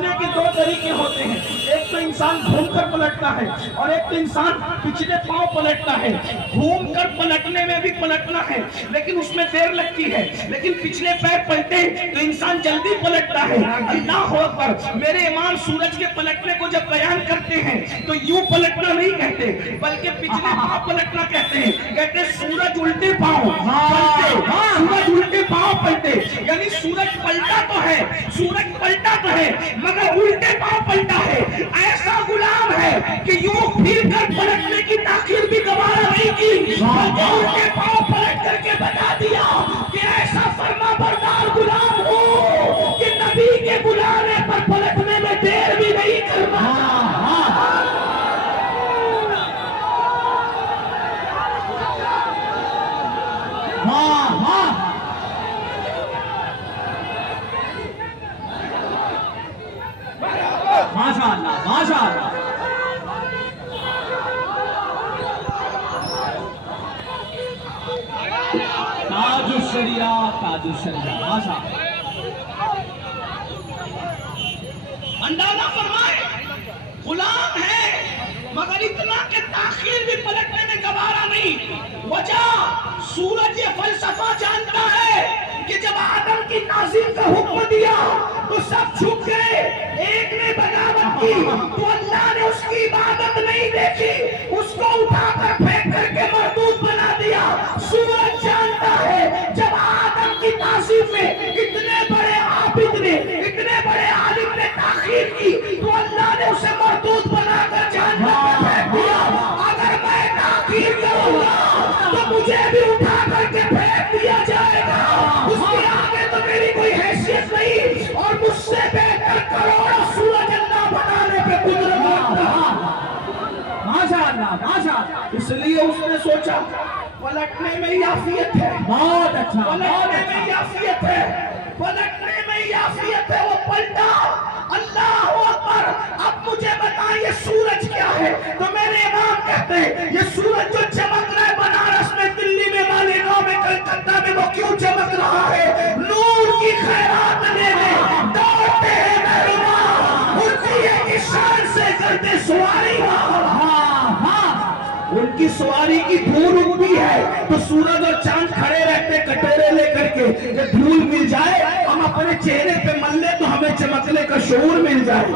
پلٹنے کے دو طریقے ہوتے ہیں، ایک تو انسان گھوم کر پلٹتا ہے اور ایک تو انسان پچھلے پاؤں پلٹتا ہے۔ گھوم کر پلٹنے میں بھی پلٹنا ہے لیکن اس میں دیر لگتی ہے، لیکن پچھلے پیر پلٹے تو انسان جلدی پلٹتا ہے۔ اللہ اکبر۔ میرے امام سورج کے پلٹنے کو جب بیان کرتے ہیں تو یوں پلٹنا نہیں کہتے بلکہ پچھلے پاؤں پلٹنا کہتے ہیں۔ کہتے ہیں سورج الٹے پاؤں پلٹے، سورج الٹے پاؤں پلٹے، یعنی سورج پلٹا تو ہے، سورج پلٹا تو ہے مگر الٹے پاؤں پلٹا ہے۔ ایسا غلام ہے کہ یوں پھر کر پلٹنے کی تاخیر بھی گوارا نہیں کی، بلکہ الٹے پاؤں پلٹ کر کے بتا دیا کہ ایسا فرما بردار غلام ہو کہ نبی کے بلانے پر پلٹنے میں دیر بھی نہیں کرنا۔ ماشاءاللہ ماشاءاللہ۔ تاج الشریعہ تاج الشریعہ ماشاءاللہ۔ اندازہ فرمائے غلام ہے مگر اتنا کہ تاخیر بھی پلٹنے میں گوارا نہیں۔ وجہ سورج یہ فلسفہ جانتا ہے کہ جب آدم کی تعظیم کا حکم دیا تو سب جھک گئے، ایک نے بغاوت کی تو اللہ نے اس کی عبادت نہیں دیکھی، اس کو اٹھا کر پھینک کر کے مردود بنا دیا۔ سورج جانتا ہے جب آدم کی تعظیم میں اتنے بڑے عابد نے، اتنے بڑے عالم نے تاخیر کی تو اللہ نے اسے مردود بنا کر جہنم میں پھینک دیا۔ اگر میں تاخیر کروں گا تو مجھے بھی اٹھا کر کے پھینک دیا جائے گا، اس کے آگے تو میری کوئی حیثیت نہیں، اور مجھ سے بہتر کروڑوں سورج اللہ بنانے پہ قدرت رکھتا۔ ماشاءاللہ ماشاءاللہ۔ اس لیے اس نے سوچا پلٹنے میں ہی عافیت ہے، بہت اچھا پلٹنے میں ہی عافیت ہے، پلٹنے میں ہی عافیت ہے۔ وہ پلٹا، اللہ اکبر۔ اب مجھے بتائیں یہ سورج کیا ہے؟ تو میرے امام کہتے ہیں یہ سورج جو چمک رہا ہے بنارس میں، دلی میں، مالیگاؤں میں، کلکتہ میں، وہ کیوں چمک رہا ہے؟ نور کی خیرات لینے دوڑتے ہیں مہربان، اٹھیے کی شان سے کرتے سواری۔ ان کی سواری کی دھول اڑتی ہے تو سورج اور چاند کھڑے رہتے کٹورے لے کر کے، جب دھول مل جائے ہم اپنے چہرے پہ مل لیں تو ہمیں چمکنے کا شعور مل جائے۔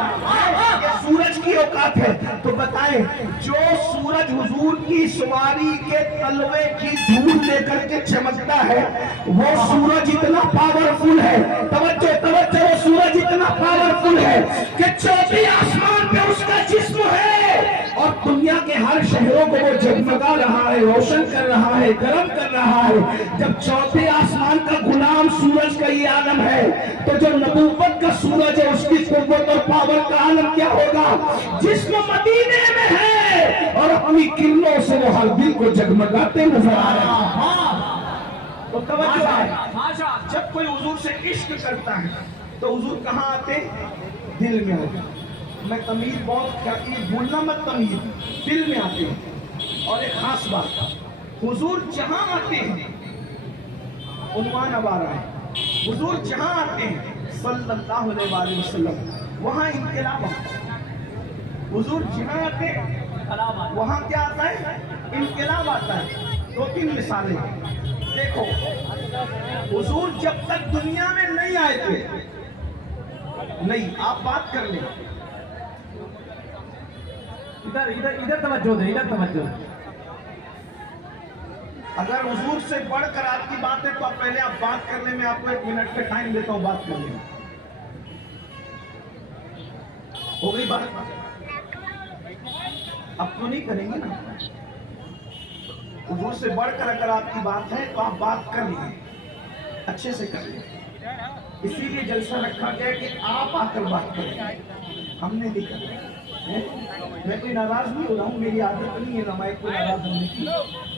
یہ سورج کی اوقات ہے۔ تو بتائیں جو سورج حضور کی سواری کے تلوے کی دھول لے کر کے چمکتا ہے وہ سورج اتنا پاورفل ہے، توجہ توجہ، وہ سورج اتنا پاورفل ہے کہ چوتھے آسمان پہ اس کا جسم ہے اور دنیا کے ہر شہروں کو وہ جگمگا رہا ہے، روشن کر رہا ہے، گرم کر رہا ہے۔ جب چوتھے آسمان کا غلام سورج کا یہ عالم ہے تو جو نبوت کا سورج ہے اس کی قوت اور پاور کا عالم کیا ہوگا؟ جسم مدینے میں ہے اور اپنی کرنوں سے وہ ہر دل کو جگمگاتے نظر آ رہے ہیں۔ تو توجہ ہے، جب کوئی حضور سے عشق کرتا ہے تو حضور کہاں آتے؟ دل میں آتے۔ میں تمیز بہت بھولنا مت، تمیز دل میں آتے ہیں۔ اور ایک خاص بات، حضور جہاں آتے ہیں، عنوان اب آ رہا ہے، حضور جہاں آتے ہیں صلی اللہ علیہ وآلہ وسلم وہاں انقلاب آتا ہے۔ حضور جہاں آتے ہیں وہاں کیا آتا ہے؟ انقلاب آتا ہے۔ دو تین مثالیں دیکھو، حضور جب تک دنیا میں نہیں آئے تھے، نہیں آپ بات کر لیں، ادھر توجہ دیں، ادھر توجہ دیں۔ اگر حضور سے بڑھ کر آپ کی بات ہے تو آپ پہلے آپ بات کرنے میں آپ کو 1 منٹ کا ٹائم دیتا ہوں بات کرنے میں۔ ہو گئی بات؟ اب تو نہیں کریں گے نا؟ حضور سے بڑھ کر اگر آپ کی بات ہے تو آپ بات کر لیں، اچھے سے کر لیں۔ اسی لیے جلسہ رکھا گیا کہ آپ آ کر بات کریں، ہم نے نہیں کرنا۔ میں کوئی ناراض نہیں ہو رہا ہوں، میری عادت نہیں ہے نمائق کو ناراض ہونے کی،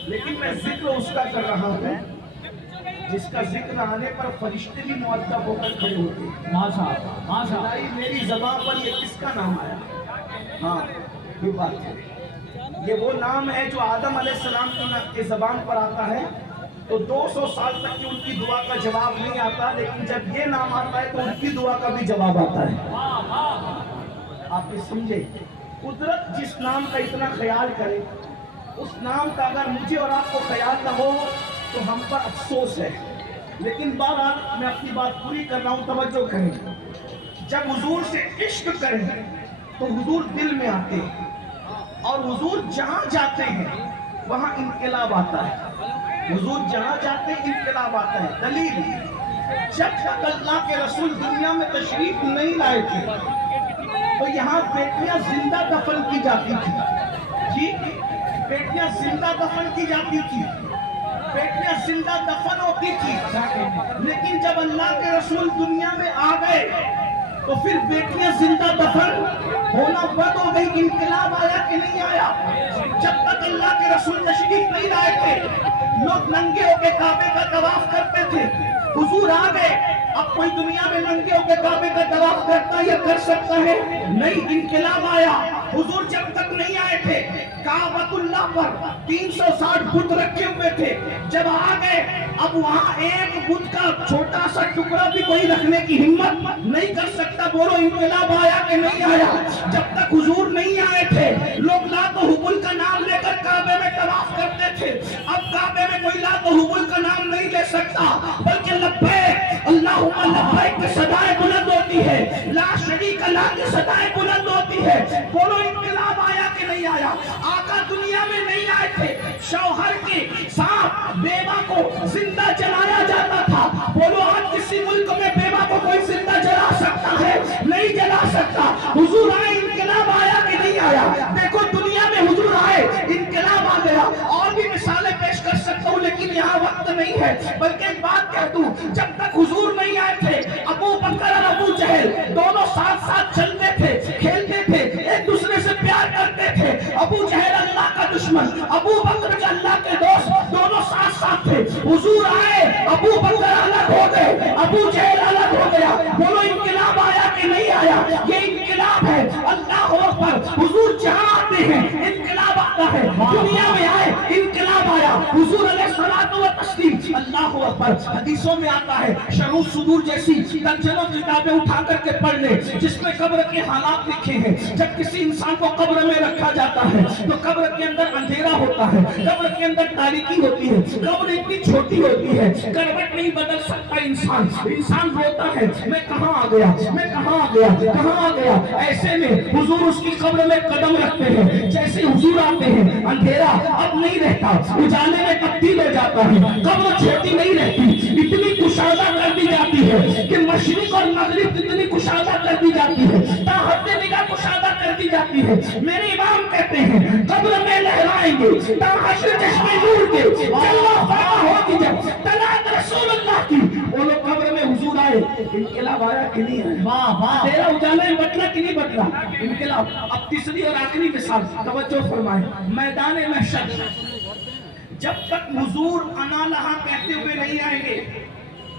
لیکن میں ذکر اس کا کر رہا ہوں جس کا ذکر آنے پر فرشتے بھی مؤدب ہو کر کھڑے ہوتے ہیں۔ ماشاءاللہ ماشاءاللہ۔ میری زبان پر یہ کس کا نام آیا؟ ہاں یہ بات ہے، یہ وہ نام ہے جو آدم علیہ السلام کی زبان پر آتا ہے تو 200 سال تک کی ان کی دعا کا جواب نہیں آتا، لیکن جب یہ نام آتا ہے تو ان کی دعا کا بھی جواب آتا ہے۔ آپ یہ سمجھے، قدرت جس نام کا اتنا خیال کرے، اس نام کا اگر مجھے اور آپ کو خیال نہ ہو تو ہم پر افسوس ہے۔ لیکن بہرحال میں اپنی بات پوری کر رہا ہوں، توجہ کریں۔ جب حضور سے عشق کریں تو حضور دل میں آتے ہیں، اور حضور جہاں جاتے ہیں وہاں انقلاب آتا ہے۔ حضور جہاں جاتے ہیں انقلاب آتا ہے۔ دلیل، جب تک اللہ کے رسول دنیا میں تشریف نہیں لائے تھے تو یہاں بیٹیاں زندہ دفن کی جاتی تھی، جی بیٹیاں زندہ دفن کی جاتی تھی، بیٹیاں زندہ دفن ہوتی تھی۔ لیکن جب اللہ کے رسول دنیا میں آ گئے تو پھر بیٹیاں زندہ دفن ہونا بند ہو گئی۔ انقلاب آیا کہ نہیں آیا؟ جب تک اللہ کے رسول تشریف نہیں لائے تھے لوگ ننگے ہو کے کعبے کا طواف کرتے تھے۔ حضور آ گئے، اب کوئی دنیا میں ننگے ہو کے کعبے کا طواف کرتا یا کر سکتا ہے؟ نہیں، انقلاب آیا۔ حضور جب تک نہیں آئے تھے کعبۃ اللہ پر 360 بت رکھے ہوئے تھے، جب آ گئے اب وہاں ایک بت کا چھوٹا سا ٹکڑا بھی کوئی رکھنے کی ہمت نہیں کر سکتا۔ بولو انقلاب آیا کہ نہیں آیا؟ جب تک حضور نہیں آئے تھے لوگ لات و حبل کا نام لے کر کعبے میں طواف کرتے تھے، اب کعبے میں کوئی لات و حبل کا نام نہیں لے سکتا، بلکہ لبیک اللہم لبیک کی صدائیں بلند ہوتی ہے، لا شریک اللہ کی صدائیں بلند ہوتی ہے۔ بولو انقلاب آیا کہ نہیں آیا؟ آقا دنیا میں نہیں آئے تھے، شوہر کے ساتھ بیوہ کو زندہ جلایا جاتا تھا۔ بولو آج کسی ملک میں بیوہ کو کوئی زندہ جلا سکتا ہے؟ نہیں جلا سکتا۔ حضور آئے، انقلاب آیا کہ نہیں آیا؟ دیکھو دنیا میں حضور آئے، انقلاب آ گیا۔ اور بھی مثالیں پیش کر سکتا ہوں لیکن یہاں وقت نہیں ہے، بلکہ ایک بات کہہ دوں، جب تک حضور نہیں آئے تھے ابو بکر اور ابو جہل دونوں ساتھ ساتھ چلتے تھے، کھیلتے تھے، ایک دوسرے سے پیار کرتے تھے۔ ابو جہل اللہ کا دشمن، ابو بکر جو اللہ کے دوست، دونوں ساتھ ساتھ تھے۔ حضور آئے، ابو بکر الگ ہو گئے، ابو جہل الگ ہو گیا۔ بولو انقلاب آیا کہ نہیں آیا؟ یہ انقلاب ہے۔ اللہ اکبر، حضور جہاں آتے ہیں انقلاب آتا ہے۔ دنیا میں آئے انقلاب آیا۔ حضور علیہ الصلوۃ والتسلیم، اللہ اکبر، حدیثوں میں آتا ہے شرح الصدور جیسی درجنوں کتابیں اٹھا کر کے پڑھ لیں جس میں قبر کے حالات لکھے ہیں۔ جب کسی انسان کو قبر میں رکھا جاتا ہے تو قبر کے اندر اندھیرا ہوتا ہے، قبر کے اندر تاریکی ہوتی ہے، قبر اتنی چھوٹی ہوتی ہے، کروٹ نہیں بدل سکتا انسان روتا ہے، میں کہاں آ گیا، میں کہاں آ گیا، کہاں آ گیا۔ ایسے میں حضور اس کی قبر میں قدم رکھتے ہیں، جیسے حضور آتے ہیں اندھیرا اب نہیں رہتا، اجالے میں تبدیل ہو جاتا ہے، قبر چھوٹی نہیں رہتی، اتنی کشادہ کر دی جاتی ہے کہ مشرق اور مغرب اتنی کشادہ کر دی جاتی ہے، تا حد نگاہ کشادہ کر دی جاتی ہے۔ میرے امام کہتے ہیں قبر میں لہرائیں گے تا حشر چشمے نور کے، جلوہ فرما ہوگی جب طلعت رسول اللہ کی۔ بولو قبر میں حضور آئے، انقلاب آیا کہ نہیں آیا؟ واہ واہ، تیرا اجالے میں بٹلا کہ نہیں بٹلا؟ انقلاب۔ اب تیسری اور آخری مثال توجہ فرمائیں، میدان محشر جب تک حضور انا لہا کہتے ہوئے نہیں آئیں گے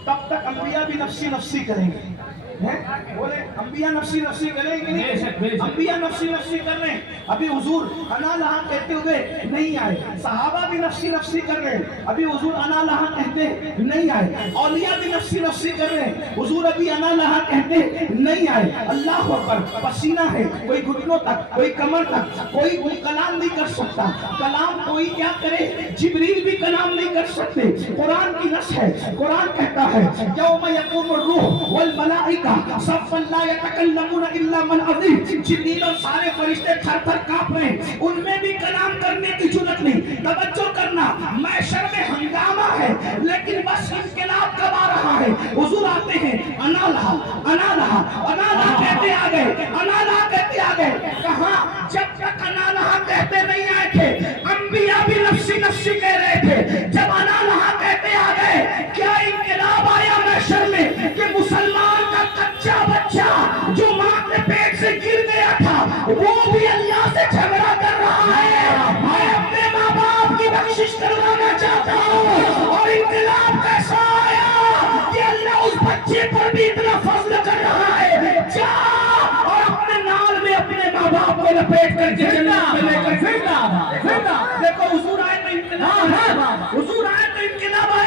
تب تک انبیاء بھی نفسی نفسی کریں گے۔ بولے انبیاء نفسی نفسی کریں گے نہیں؟ انبیاء نفسی نفسی کر رہے ہیں۔ ابھی حضور انا لہا کہتے ہوئے نہیں آئے، صحابہ بھی نفسی نفسی کر رہے ہیں، ابھی حضور انا لہا کہتے نہیں آئے، اولیاء بھی نفسی نفسی کر رہے ہیں، حضور ابھی انا لہا کہتے نہیں آئے۔ اللہ اکبر، پسینہ ہے، کوئی گھٹنوں تک، کوئی کمر تک، کوئی کلام نہیں کر سکتا۔ کلام کوئی کیا کرے، جبریل بھی کلام نہیں کر سکتے۔ قرآن کی نص ہے، قرآن کہتا ہے یوم یقوم الروح والملائکہ صفا لا یتکلمون الا من اذن، جبریل اور سارے فرشتے تھر تھر کانپ رہے ہیں، ان میں بھی کلام کرنے کی جرات نہیں۔ توجہ کرنا، محشر میں ہنگامہ ہے لیکن بس انقلاب کب آ رہا ہے؟ حضور آتے ہیں انا لہا انا لہا انا لہا کہتے آ گئے، انا لہا کہتے آ گئے۔ کہاں؟ جب تک انا لہا کہتے نہیں آئے تھے انبیاء بھی نفسی نفسی کہہ رہے تھے، جب انا لہا کہتے آ گئے کیا انقلاب آیا محشر میں کہ مسلمان کا کچا بچہ جو ماں کے پیٹ سے گر گیا تھا وہ بھی اللہ سے جھگڑا کر رہا ہے۔ میں اپنے ماں باپ کی بخشش کروانا چاہتا ہوں، اور انقلاب کیسا آیا کہ اللہ اس بچے پر بھی اتنا فضل کر رہا ہے، جا اور اپنے نال میں اپنے ماں باپ کو لپیٹ کر کے جنت میں لے کر پھرنا۔ دیکھو حضور آئے تو انقلاب، حضور آئے تو انقلاب آئے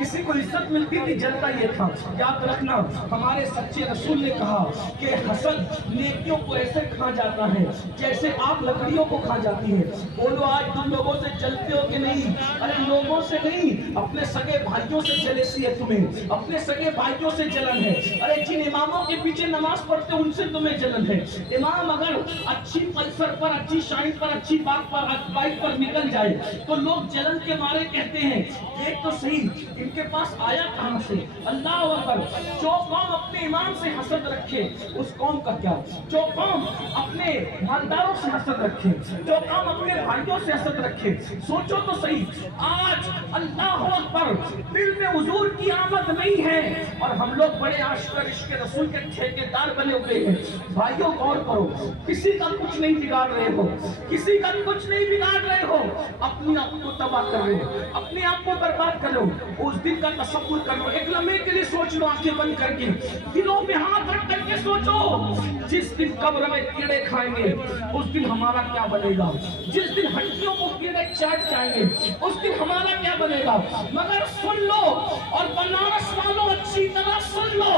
کسی کو عزت ملتی تھی جلتا یہ تھا. یاد رکھنا ہمارے سچے رسول نے کہا کہ حسد نیکیوں کو ایسے کھا جاتا ہے جیسے آپ لکڑیوں کو کھا جاتی ہے. بولو آج تم لوگوں سے جلتے ہو کہ نہیں؟ ارے لوگوں سے نہیں، اپنے سگے بھائیوں سے جلیسی ہے تمہیں، اپنے سگے بھائیوں سے جلن ہے. ارے جن اماموں کے پیچھے نماز پڑھتے ان سے تمہیں جلن ہے. امام اگر اچھی پلسر پر، اچھی شائن پر، اچھی بائک پر نکل جائے تو لوگ جلن کے مارے کہتے ہیں ایک تو صحیح ان کے پاس آیا کہاں سے. اللہ اکبر. جو قوم اپنے امام سے حسد رکھے اس قوم کا کیا، جو قوم اپنے مالداروں سے حسد رکھے، جو قوم اپنے بھائیوں سے حسد رکھے. سوچو تو صحیح، آج اللہ اکبر دل میں حضور کی آمد نہیں ہے اور ہم لوگ بڑے عاشق عشق رسول کے ٹھیکیدار بنے ہوئے ہیں. بھائیوں غور کرو، کسی کا کچھ نہیں بگاڑ رہے ہو، کسی کا کچھ نہیں بگاڑ رہے ہو، اپنی آپ کو تباہ کر رہے ہو، اپنے آپ کو برباد کر رہے ہو. اس دن کا تصور کر لو، ایک لمحے کے لیے سوچ لو آنکھیں بند کر کے، دلوں میں ہاتھ رکھ کر کے سوچو جس دن قبر میں کیڑے کھائیں گے اس دن ہمارا کیا بنے گا. جس دن ہڈیوں کو کیڑے چاٹ جائیں گے اس دن ہمارا کیا بنے گا. مگر سن لو اور بنارس والوں اچھی طرح سن لو،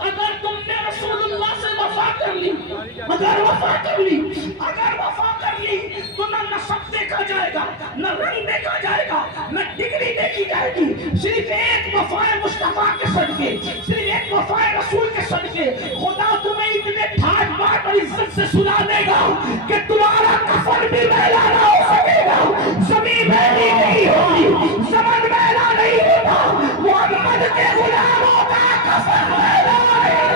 اگر تم نے رسول اللہ سے وفا کر لی، اگر وفا کر لی، اگر وفا کر لی تو نہ نسب دیکھا جائے گا، نہ رنگ دیکھا جائے گا، نہ ڈگری دیکھی جائے گی. صرف ایک وفا مصطفیٰ کے صدقے، صرف ایک وفا رسول کے صدقے خدا تمہیں اتنے ٹھاٹ بات اور عزت سے سنا دے گا کہ تمہارا کفن بھی میلا نہ ہو سکے گا، زمین میلی نہیں ہوگی، زمن میلا نہیں ہوگا، محمد کے غلاموں کا کفن میلا نہیں.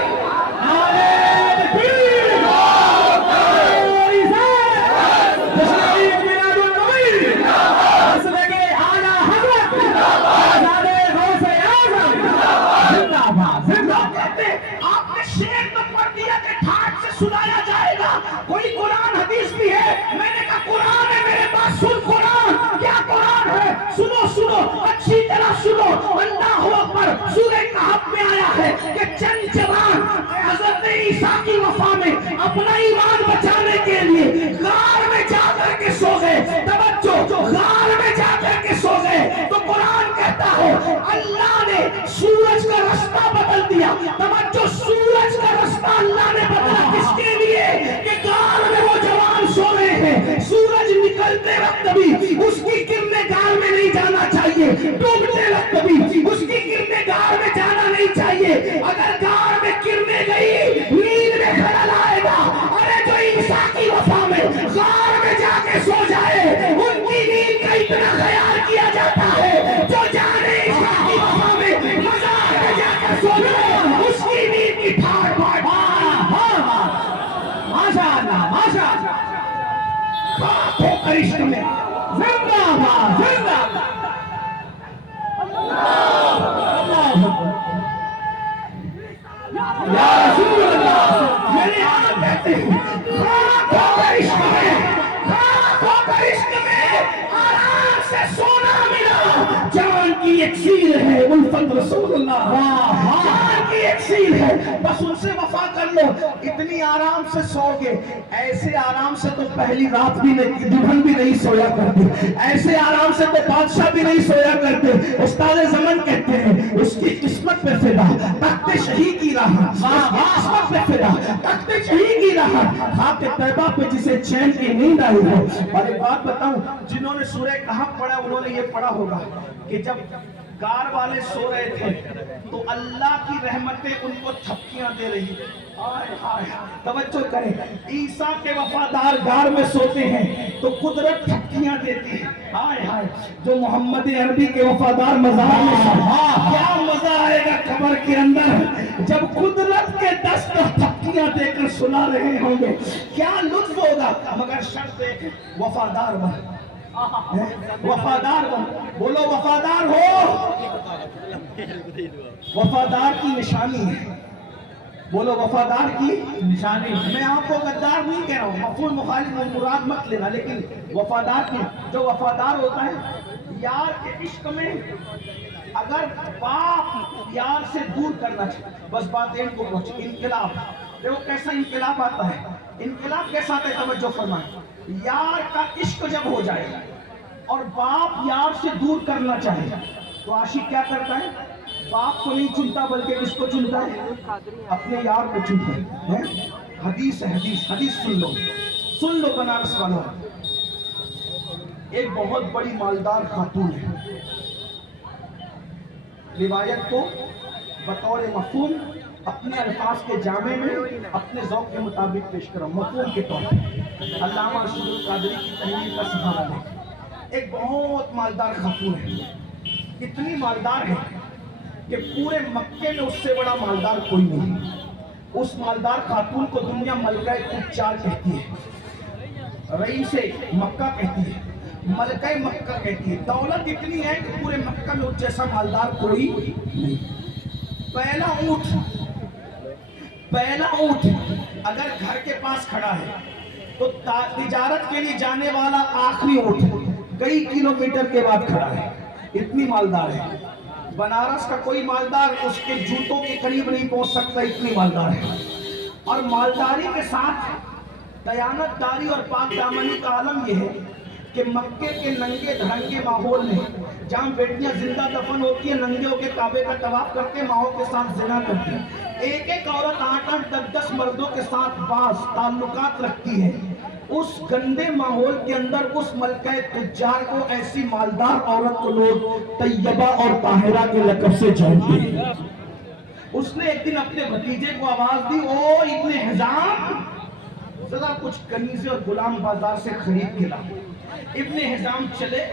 سنایا جائے گا کوئی قرآن حدیث بھی ہے، میں نے کہا قرآن ہے میرے پاس، سن قرآن. کیا قرآن ہے؟ سنو سنو اچھی طرح سنو. اللہ اکبر. سورہ کہف میں آیا ہے کہ چند جوان حضرت عیسیٰ کی وفا میں اپنا ایمان بچانے کے لیے غار میں جا کر کے سو گئے. توجہ، غار میں جا کر کے سو گئے تو قرآن کہتا ہے اللہ نے سورج کا رستہ بدل دیا. توجہ، سورج کا رستہ اللہ نے بدلا کس کے لیے؟ کہ غار میں وہ جوان سو رہے ہیں، سورج نکلتے وقت بھی اس کی کرنیں غار میں نہیں جانا چاہیے، ڈوبتے وقت بھی اس کی کرنیں غار میں جانا نہیں چاہیے. اگر غار میں کرنیں گئی نیند میں خلل آئے گا. ارے جو عیسیٰ کی وفا میں غار میں جا کے سو جائے ان کی نیند کا اتنا خیال کیا جاتا ہے، جو جانے عیسیٰ کی وفا میں مزار میں جا کے سو جائے اس کی نیند کی ٹھاٹ باٹ. عشق میں زندہ باد، زندہ باد. یا رسول اللہ میرے آن کہتے ہیں خاک ہو کر عشق میں، خاک ہو کر عشق میں آرام سے سونا ملا. جان کی اکسیر ہے الفت رسول اللہ، جان کی اکسیر ہے. بس ان سے وفا کر لو. اتنی آرام سے سو گے، ایسے آرام سے تو پہلی رات بھی نہیں، دلہن بھی نہیں سویا کرتے، ایسے آرام سے تو بادشاہ بھی نہیں سویا کرتے. استاد زمن کہتے ہیں اس کی قسمت پہ فدا تخت شہی کی راہ، قسمت پہ فدا تخت شہی کی راہ، خاک طیبہ پہ جسے چین کی نیند آئی ہو. اور ایک بات بتاؤں، جنہوں نے سورہ کہف پڑھا انہوں نے یہ پڑھا ہوگا کہ جب غار والے سو رہے تھے تو اللہ کی رحمتیں ان کو تھپکیاں دے رہی. توجہ کریں، عیسیٰ کے وفادار غار میں سوتے ہیں تو قدرت تھپکیاں دیتی ہے. ہائے ہائے، جو محمد عربی کے وفادار مزار میں سوتے کیا مزہ آئے گا قبر کے اندر جب قدرت کے دست تھپکیاں دے کر سنا رہے ہوں گے، کیا لطف ہوگا. مگر شرط ایک وفادار بن، وفادار بن. بولو وفادار ہو. وفادار کی نشانی ہے، بولو وفادار کی نشانی. میں آپ کو غدار نہیں کہہ رہا ہوں، مفعول مخالف مراد مت لینا، لیکن وفادار کی، جو وفادار ہوتا ہے یار کے عشق میں اگر باپ یار سے دور کرنا چاہے، بس بات اینڈ کو پہنچے. انقلاب دیکھو کیسا انقلاب آتا ہے. انقلاب کیسا آتا ہے؟ توجہ فرمائیں. یار کا عشق جب ہو جائے اور باپ یار سے دور کرنا چاہے تو عاشق کیا کرتا ہے؟ باپ کو نہیں چنتا بلکہ کس کو چنتا ہے؟ اپنے یار کو چنتا ہے. حدیث ہے، حدیث سن لو بنارس والوں. ایک بہت بڑی مالدار خاتون ہے. روایت کو بطور مفہوم اپنے الفاظ کے جامع میں اپنے ذوق کے مطابق پیش کرو. مفہوم کے طور پر علامہ ارشد القادری کی تحریر کا سہارا لیں. ایک بہت مالدار خاتون ہے. اتنی مالدار ہے کہ پورے مکے میں اس سے بڑا مالدار کوئی نہیں. اس مالدار خاتون کو دنیا ملکہ تجار کہتی ہے، رئیس مکہ کہتی ہے، ملکہ مکہ کہتی ہے. دولت اتنی ہے کہ پورے مکہ میں اس جیسا مالدار کوئی نہیں. پہلا اونٹ اگر گھر کے پاس کھڑا ہے تو تجارت کے لیے جانے والا آخری اونٹ کئی کلومیٹر کے بعد کھڑا ہے. اتنی مالدار ہے. بنارس کا کوئی مالدار اس کے جوتوں کے قریب نہیں پہنچ سکتا، اتنی مالدار ہے. اور مالداری کے ساتھ دیانت داری اور پاک دامنی کا عالم یہ ہے کہ مکے کے ننگے دھڑنگے ماحول میں جہاں بیٹیاں زندہ دفن ہوتی ہیں، ننگے ہو کے کعبے کا طواف کرتے ہیں، ماؤں کے ساتھ زنا کرتی ہیں. ایک ایک عورت 8-8 10 مردوں کے ساتھ بعض تعلقات رکھتی ہے. اس گندے ماحول کے اندر اس ملکہ تجار کو، ایسی مالدار عورت کو لوگ طیبہ اور طاہرہ کے لقب سے جانتے ہیں. اس نے ایک دن اپنے بھتیجے کو آواز دی، او ابن حزام ذرا کچھ کنیزیں اور غلام بازار سے خرید کے لا. ابن حزام چلے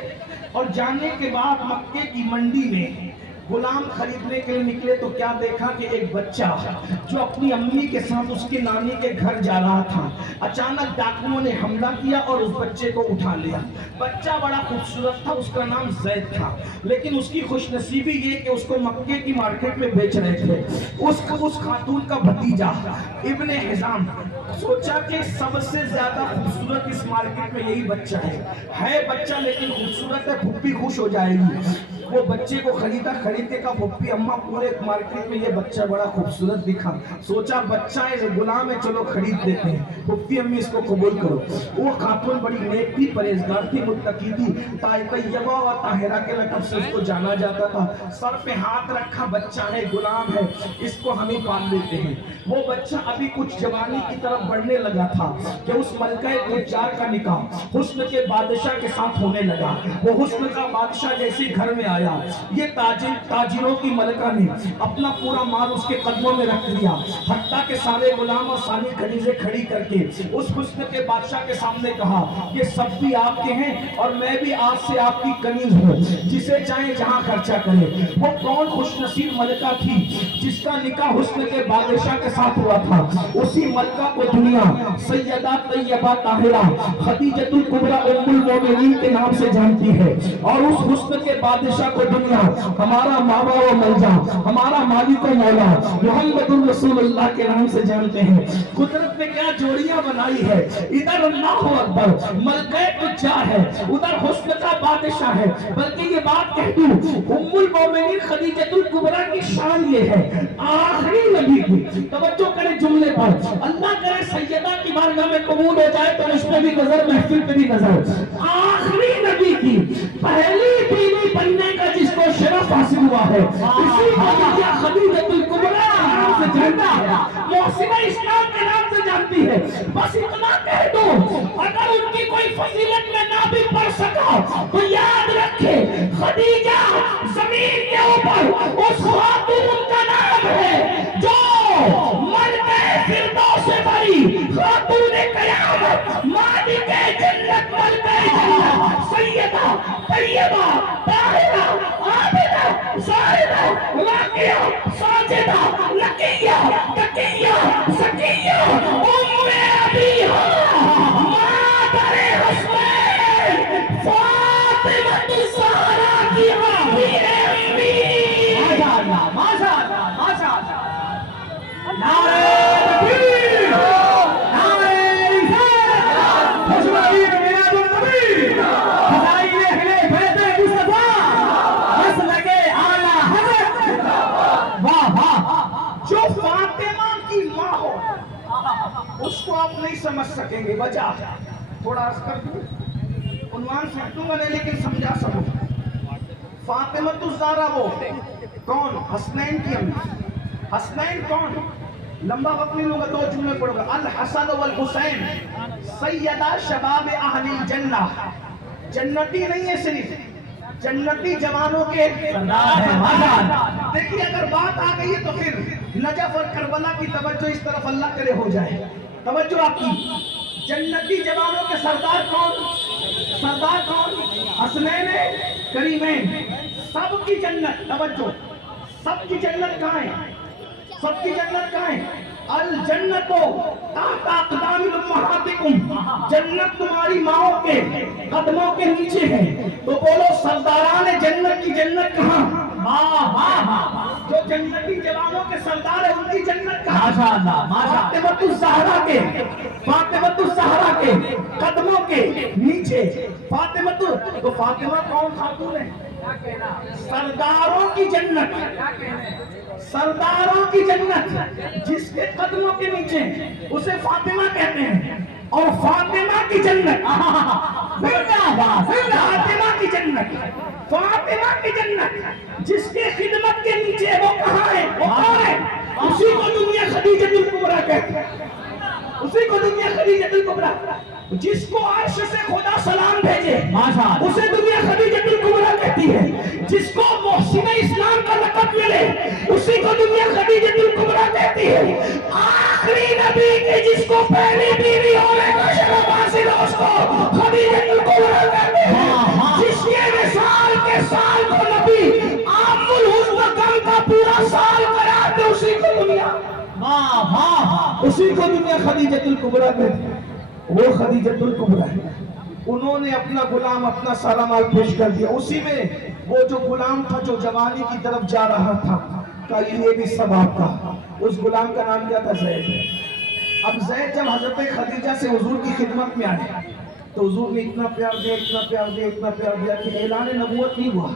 اور جانے کے بعد مکے کی منڈی میں غلام خریدنے کے لیے نکلے تو کیا دیکھا کہ ایک بچہ جو اپنی امی کے ساتھ اس کی نانی کے گھر جا رہا تھا، اچانک ڈاکوؤں نے حملہ کیا اور اس بچے کو اٹھا لیا. بچہ بڑا خوبصورت تھا، اس کا نام زید تھا، لیکن اس کی خوش نصیبی یہ کہ اس کو مکے کی مارکیٹ میں بیچ رہے تھے. اس خاتون کا بھتیجا ابن حزام سوچا کہ سب سے زیادہ خوبصورت اس مارکیٹ میں یہی بچہ ہے بچہ لیکن خوبصورت ہے، پھپھی خوش ہو جائے گی. وہ بچے کو خرید کے کہا پھپھی اماں پورے مارکیٹ میں یہ بچہ بڑا خوبصورت دکھا. سوچا بچہ ہے، غلام ہے، چلو خرید دیتے ہیں، پھپھی امی اس کو قبول کرو. وہ خاتون بڑی نیک تھی، پرہیزگار تھی، متقی تھی، طیبہ اور طاہرہ کے لقب سے اس کو جانا جاتا تھا. سر پہ ہاتھ رکھا، بچہ ہے، غلام ہے، اس کو ہم ہی پال لیتے ہیں. وہ بچہ ابھی کچھ جوانی کی طرف بڑھنے لگا تھا کہ اس ملکہ تجار کا نکاح حسن کے بادشاہ کے ساتھ ہونے لگا. وہ حسن کا بادشاہ جیسے گھر میں آیا، یہ تاجروں کی ملکہ نے اپنا پورا مال اس کے قدموں میں رکھ دیا، حتیٰ کہ سارے غلام اور ساری کنیزیں کھڑی کر کے اس حسن کے بادشاہ کے سامنے کہا کہ سب بھی آپ کے ہیں اور میں بھی آج سے آپ کی کنیز ہوں، جسے چاہیں جہاں خرچہ کرے. وہ کون خوش نصیب ملکہ تھی جس کا نکاح حسن کے بادشاہ کے ساتھ ہوا تھا. اسی ملکہ کو دنیا سیدہ طیبہ طاہرہ خدیجۃ الکبریٰ ام المومنین کے نام سے جانتی ہے. اور اس حسن کے بادشاہ کو دنیا ہمارا ماوا و ملجا، ہمارا مالک و مولا محمد الرسول اللہ کے نام سے جانتے ہیں. قدرت نے کیا جوڑیاں بنائی ہے. ادھر اللہ اکبر ملکہ تجار ہے، ادھر حسن کا بادشاہ ہے. بلکہ یہ بات کہہ دوں، ام المومنین خدیجۃ الکبریٰ کی شان یہ ہے، آخری نبی کی، توجہ کرے جملے پر، اللہ کرے سیدہ کی بارگاہ میں قبول ہو جائے تو اس پہ بھی نظر، محفل پہ بھی نظر. آخری نبی کی پہلی بیوی بننے کا جس کو شرف حاصل ہوا ہے، اسی کو خدیجۃ الکبریٰ کے نام سے جانتا ہے، محسنہ اسلام کے نام سے جانتی ہے. بس اتنا کہہ دو، اگر ان کی کوئی فضیلت میں نہ بھی پڑھ سکا تو یاد رکھے خدیجہ زمین کے اوپر اس خاتون کا نام ہے جو ملکہ فردوس سے بڑی خاتون قیامت، مالک جنت، ملکہ جنت، سیدہ طیبہ طاہرہ عابدہ زاہدہ راکعہ ساجدہ لقیہ تقیہ زکیہ ام ابیہا مادر حسنین فاطمہ الزہرا کی آخر امی. ماشاء اللہ ماشاء اللہ. نعرہ تکبیر، نعرہ رسالت، حضرت میلاد النبی، فضائل اہل بیت مصطفیٰ، مسلک اعلیٰ حضرت. واہ واہ. جو فاطمہ کی ماں ہو اس کو آپ نہیں سمجھ سکیں گے. وجہ تھوڑا عرض کر دوں، عنوان سے ہٹوں گا نہیں لیکن سمجھا سکوں. فاطمہ الزہرا وہ کون؟ حسنین کی امی. حسنین کون؟ لمبا وقت نہیں ہوگا، 2 جملے پڑھو گا. الحسن والحسین سیدہ شباب اہل الجنہ. جنتی نہیں ہے صرف، جنتی جوانوں کے سردار ہے. ماشاء اللہ. دیکھیے اگر بات آ گئی ہے تو پھر نجف اور کربلا کی توجہ اس طرف اللہ کرے ہو جائے. توجہ آپ کی. جنتی جوانوں کے سردار کون؟ سردار کون؟ حسنین کریمین. سب کی جنت. توجہ، سب کی جنت کہاں ہے؟ سب کی جنت کہاں ہے؟ الجنت تحت اقدام امہاتکم. جنت تمہاری ماؤں کے قدموں کے نیچے ہے. تو بولو سرداران جنت کی جنت کہاں؟ جو جنتی جوانوں کے سردار ہیں ان کی جنت کہاں؟ ماشاء اللہ. ماشاء اللہ. فاطمہ الزہرا کے قدموں کے نیچے. تو فاطمہ کون خاتون ہے؟ سرداروں کی جنت. سرداروں کی جنت جس کے قدموں کے نیچے اسے فاطمہ کہتے ہیں. اور فاطمہ کی جنت، فاطمہ کی جنت، فاطمہ کی جنت جس کے خدمت کے نیچے وہ کہاں ہے؟ وہ کون ہے؟ اسی کو دنیا خدیجۃ الکبریٰ کہتے ہیں. اسی کو دنیا خدیجۃ الکبریٰ. جس کو عرش سے خدا سلام بھیجے اسے دنیا خدیجۃ الکبریٰ کہتی ہے. جس کو محسن اسلام کا لقب ملے اسی کو دنیا خدیجۃ الکبریٰ کہتی ہے. آخری نبی کے جس کو پہلی بیوی ہونے کا شرف حاصل ہو اس کو خدیجۃ الکبریٰ کہتے ہیں. جس کے وصال کے سال کو نبی عام الحزن غم کا پورا سال قرار دے اسی کو دنیا خدیجۃ الکبریٰ کہتی ہے. وہ خدیجۃ الکبریٰ ہے. انہوں نے اپنا غلام اپنا سارا مال پیش کر دیا. اسی میں وہ جو غلام تھا جو جوانی کی طرف جا رہا تھا کہ یہ بھی سب آپ کا. اس غلام کا نام کیا تھا؟ زید. اب زید جب حضرت خدیجہ سے حضور کی خدمت میں آئے تو حضور نے اتنا پیار دیا، اتنا پیار دیا، اتنا پیار دیا کہ اعلان نبوت نہیں ہوا،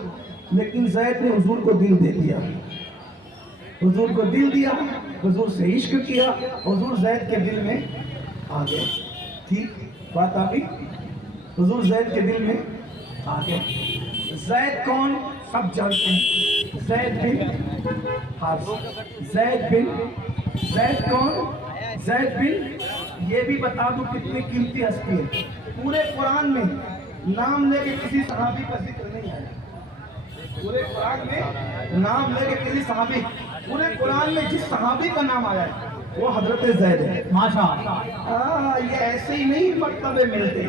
لیکن زید نے حضور کو دل دے دیا. حضور کو دل دیا، حضور سے عشق کیا، حضور زید کے دل میں آ گیا. ٹھیک بات آ گئی. حضور زید کے دل میں آ گیا. زید کون؟ سب جانتے ہیں. زید بن حارثہ. زید کون؟ زید بن. یہ بھی بتا دوں کتنی قیمتی ہستی ہے. پورے قرآن میں نام لے کے کسی صحابی کا ذکر نہیں آیا. پورے قرآن میں نام لے کے کسی صحابی، پورے قرآن میں جس صحابی کا نام آیا ہے وہ حضرت زید ہے. ماشاء اللہ. یہ ایسے ہی نہیں مرتبے ملتے.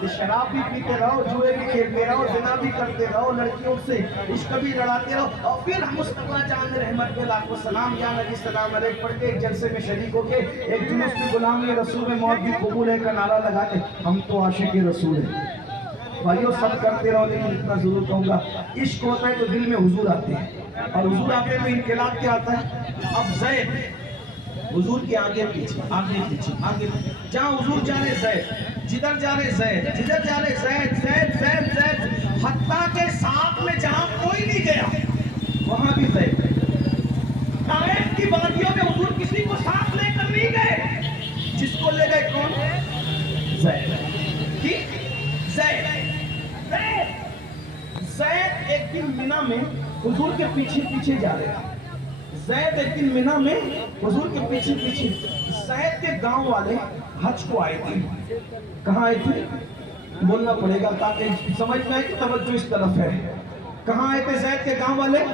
کہ شراب بھی پیتے رہو، جوئے بھی کھیلتے رہو، زنا بھی کرتے رہو، لڑکیوں سے عشق بھی لڑاتے رہو، اور پھر مصطفیٰ جان رحمت کے لاکھوں سلام یا نبی سلام علیک پڑھ کے ایک جلسے میں شریک ہو کے ایک جلوس میں غلامی رسول میں موت بھی قبول ہے کا نعرہ لگا کے ہم تو عاشق رسول ہیں. بھائیو سب کرتے رہو، لیکن اتنا ضرور کہوں گا عشق ہوتا ہے تو دل میں حضور آتے ہیں، اور حضور آتے ہیں تو انقلاب کیا آتا ہے. اب زید حضور کے آگے پیچھے آگے پیچھے آگے پیچھے، جہاں حضور جا رہے زید، جدھر جا رہے زید، جدھر جا رہے زید زید زید زید، حتیٰ کہ ساتھ میں جہاں کوئی نہیں گیا وہاں بھی زید. طائف کی وادیوں میں حضور کسی کو ساتھ لے کر نہیں گئے، جس کو لے گئے کون؟ زید. ٹھیک. زید ایک دن مینا میں حضور کے پیچھے پیچھے جا رہے تھے. زید ایک دن مینا میں حضور کے پیچھے پیچھے. زید کے گاؤں والے حج کو آئے تھے. کہاں آئے تھے؟ بولنا پڑے گا تاکہ سمجھ میں آئے کہ توجہ اس طرف ہے. کہاں آئے تھے زید کے گاؤں والے؟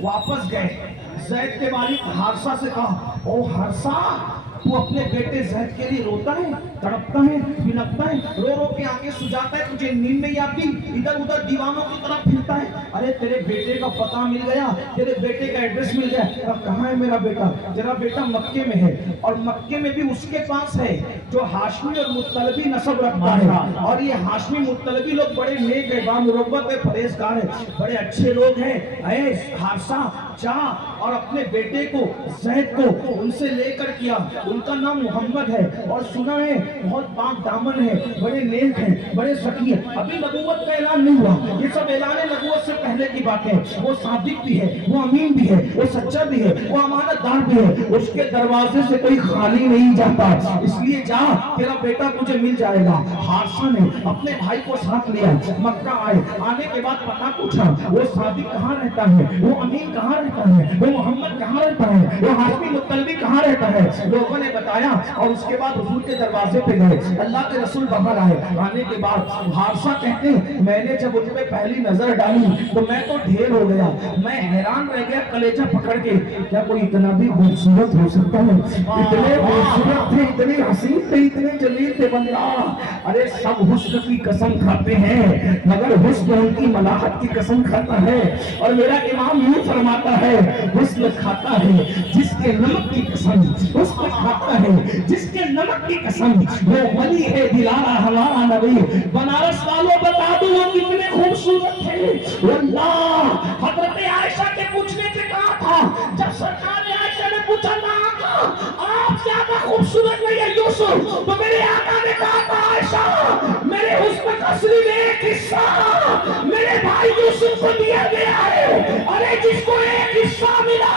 واپس گئے. زید کے والد حارثہ سے کہا، او حارثہ تو اپنے بیٹے زید کے لیے روتا ہے، تڑپتا ہے، بلکتا ہے، رو رو کے آنکھیں سجاتا ہے، تجھے نیند نہیں آتی، ادھر ادھر دیوانوں کی طرف پھرتا ہے. ارے تیرے بیٹے کا پتہ مل گیا، تیرے بیٹے کا ایڈریس مل گیا. کہاں ہے میرا بیٹا؟ تیرا بیٹا مکے میں ہے، اور مکے میں بھی اس کے پاس ہے جو ہاشمی اور مطلبی نسب رکھتا ہے. اور یہ ہاشمی مطلبی لوگ بڑے نیک ہیں، با مروت ہے، پرہیزگار ہے، بڑے اچھے لوگ ہیں. اے حارثہ جا اور اپنے بیٹے کو زید کو ان سے لے کر کیا، ان کا نام محمد ہے، اور سنا ہے بہت پاک دامن ہے، بڑے نیک ہیں، بڑے سخی ہیں۔ ابھی نبوت کا اعلان نہیں ہوا، یہ سب اعلان نبوت سے پہلے کی بات ہے۔ وہ صادق بھی ہے، وہ امین بھی ہے، وہ سچا بھی ہے، وہ امانت دار بھی ہے، اس کے دروازے سے کوئی خالی نہیں جاتا، اس لیے جا، تیرا بیٹا تجھے مل جائے گا۔ حارثہ نے اپنے بھائی کو ساتھ لیا، مکہ آئے، آنے کے بعد پتہ پوچھا وہ صادق کہاں رہتا ہے، وہ امین کہاں رہتا ہے، وہ محمد کہاں رہتا ہے، وہ ہاشمی مطلبی کہاں رہتا ہے۔ لوگوں نے بتایا اور اس کے بعد حضور کے دروازے پہ گئے، اللہ کے رسول باہر آئے، آنے کے بعد حارثہ کہتے ہیں میں نے جب ان پہ پہلی نظر ڈالی تو میں تو ڈھیر ہو گیا، میں حیران رہ گیا کلیجہ پکڑ کے، کیا کوئی اتنا بھی خوبصورت ہو سکتا ہے؟ اتنے خوبصورت تھے، اتنے حسین تھے، اتنے جلیل تھے بندہ۔ ارے سب حسن کی قسم کھاتے ہیں مگر حسن ان کی ملاحت کی قسم کھاتا ہے، اور میرا امام یوں فرماتا ہے حسن کھاتا ہے جس کے نمک کی قسم، حسن کھاتا ہے جس کے نمک کی قسم، وہ ولی ہے دلارا ہمارا نبی۔ بنارس والوں بتا دو وہ کتنے خوبصورت تھے واللہ۔ حضرت عائشہ کے پوچھنے سے کہا تھا، جب سرکار عائشہ نے پوچھا تھا آقا آپ زیادہ خوبصورت نہیں ہے یوسف، تو میرے آقا نے کہا تھا عائشہ میرے حسن کا صرف ایک حصہ میرے بھائی یوسف کو دیا گیا ہے، ارے جس کو ایک حصہ ملا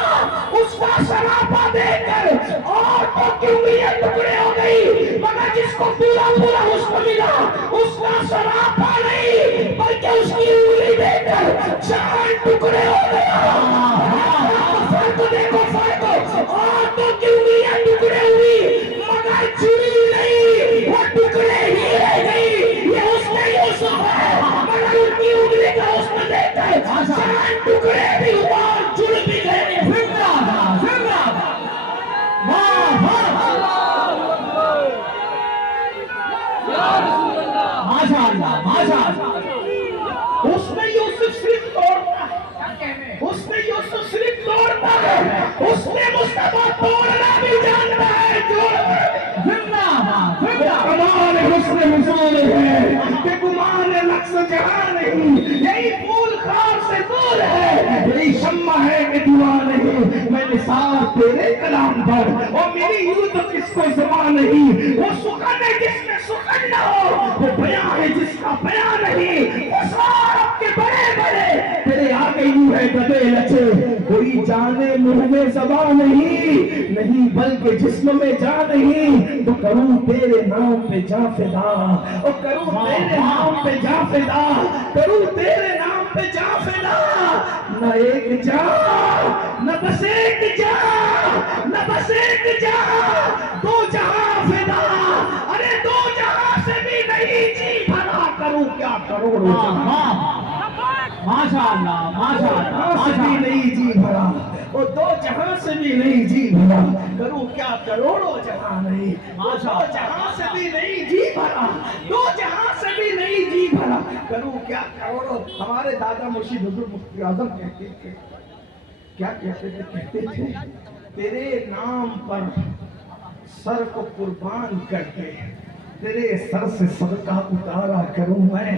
اس کا سراپا دے کر اور تو کی انگلیاں ٹکڑے ہو گئی، مگر جس کو پورا پورا حسن ملا اس کا سراپا نہیں بلکہ اس کی انگلی دے کر چار ٹکڑے ہو گیا۔ فرق دیکھو فرق، عورتوں کی انگلیاں ٹکڑے ہوئی مگر چڑی نہیں، وہ ٹکڑے ہی رہ گئی۔ یہ حسن یوسف ہے مگر ان کی انگلی کا حسن دے کر چار ٹکڑے بھی ہوا اور جڑ بھی گئے۔ حسن یوسف صرف توڑتا ہے، حسن یوسف صرف توڑتا ہے، حسن مصطفیٰ توڑنا بھی جانتا ہے، کمال حسن حضور ہے کہ گمان نقص جہاں نہیں، یہی پھول خار سے دور ہے، یہی شمع ہے کہ دعا نہیں۔ میں نثار تیرے کلام پر اور میری یوں تو کس کو زبان نہیں، وہ سخن ہے جس میں سخن نہ ہو، وہ بیان ہے جس کا بیان نہیں، وہ سارب کے بڑے بڑے تیرے آگے یوں ہے گدے لچے، کوئی جانے منہ میں زبان نہیں، نہیں بلکہ جسم میں جان نہیں، تو کروں تیرے نام پہ جا فدا، اور کروں تیرے نام پہ جا فدا، کروں تیرے نام پہ جا فدا۔ نہ ایک جا نہ بس ایک جا، نہ بس ایک جا، دو جہاں فدا، ارے دو جہاں سے بھی نہیں جی بھرا، کروں کیا کروڑوں جہاں، ماشاءاللہ ماشاءاللہ سے بھی نہیں جی بھرا، وہ دو جہاں سے بھی نہیں جی بھرا، کروں کیا کروڑوں جہاں نہیں، وہ دو جہاں سے بھی نہیں جی بھرا، دو جہاں سے بھی نہیں جی بھرا، کروں کیا کروڑوں۔ ہمارے دادا مرشد حضور مفتی اعظم کہتے تھے، کیا کہتے تھے؟ کہتے تھے تیرے نام پر سر کو قربان کر کے تیرے سر سے صدقہ اتارا کروں میں،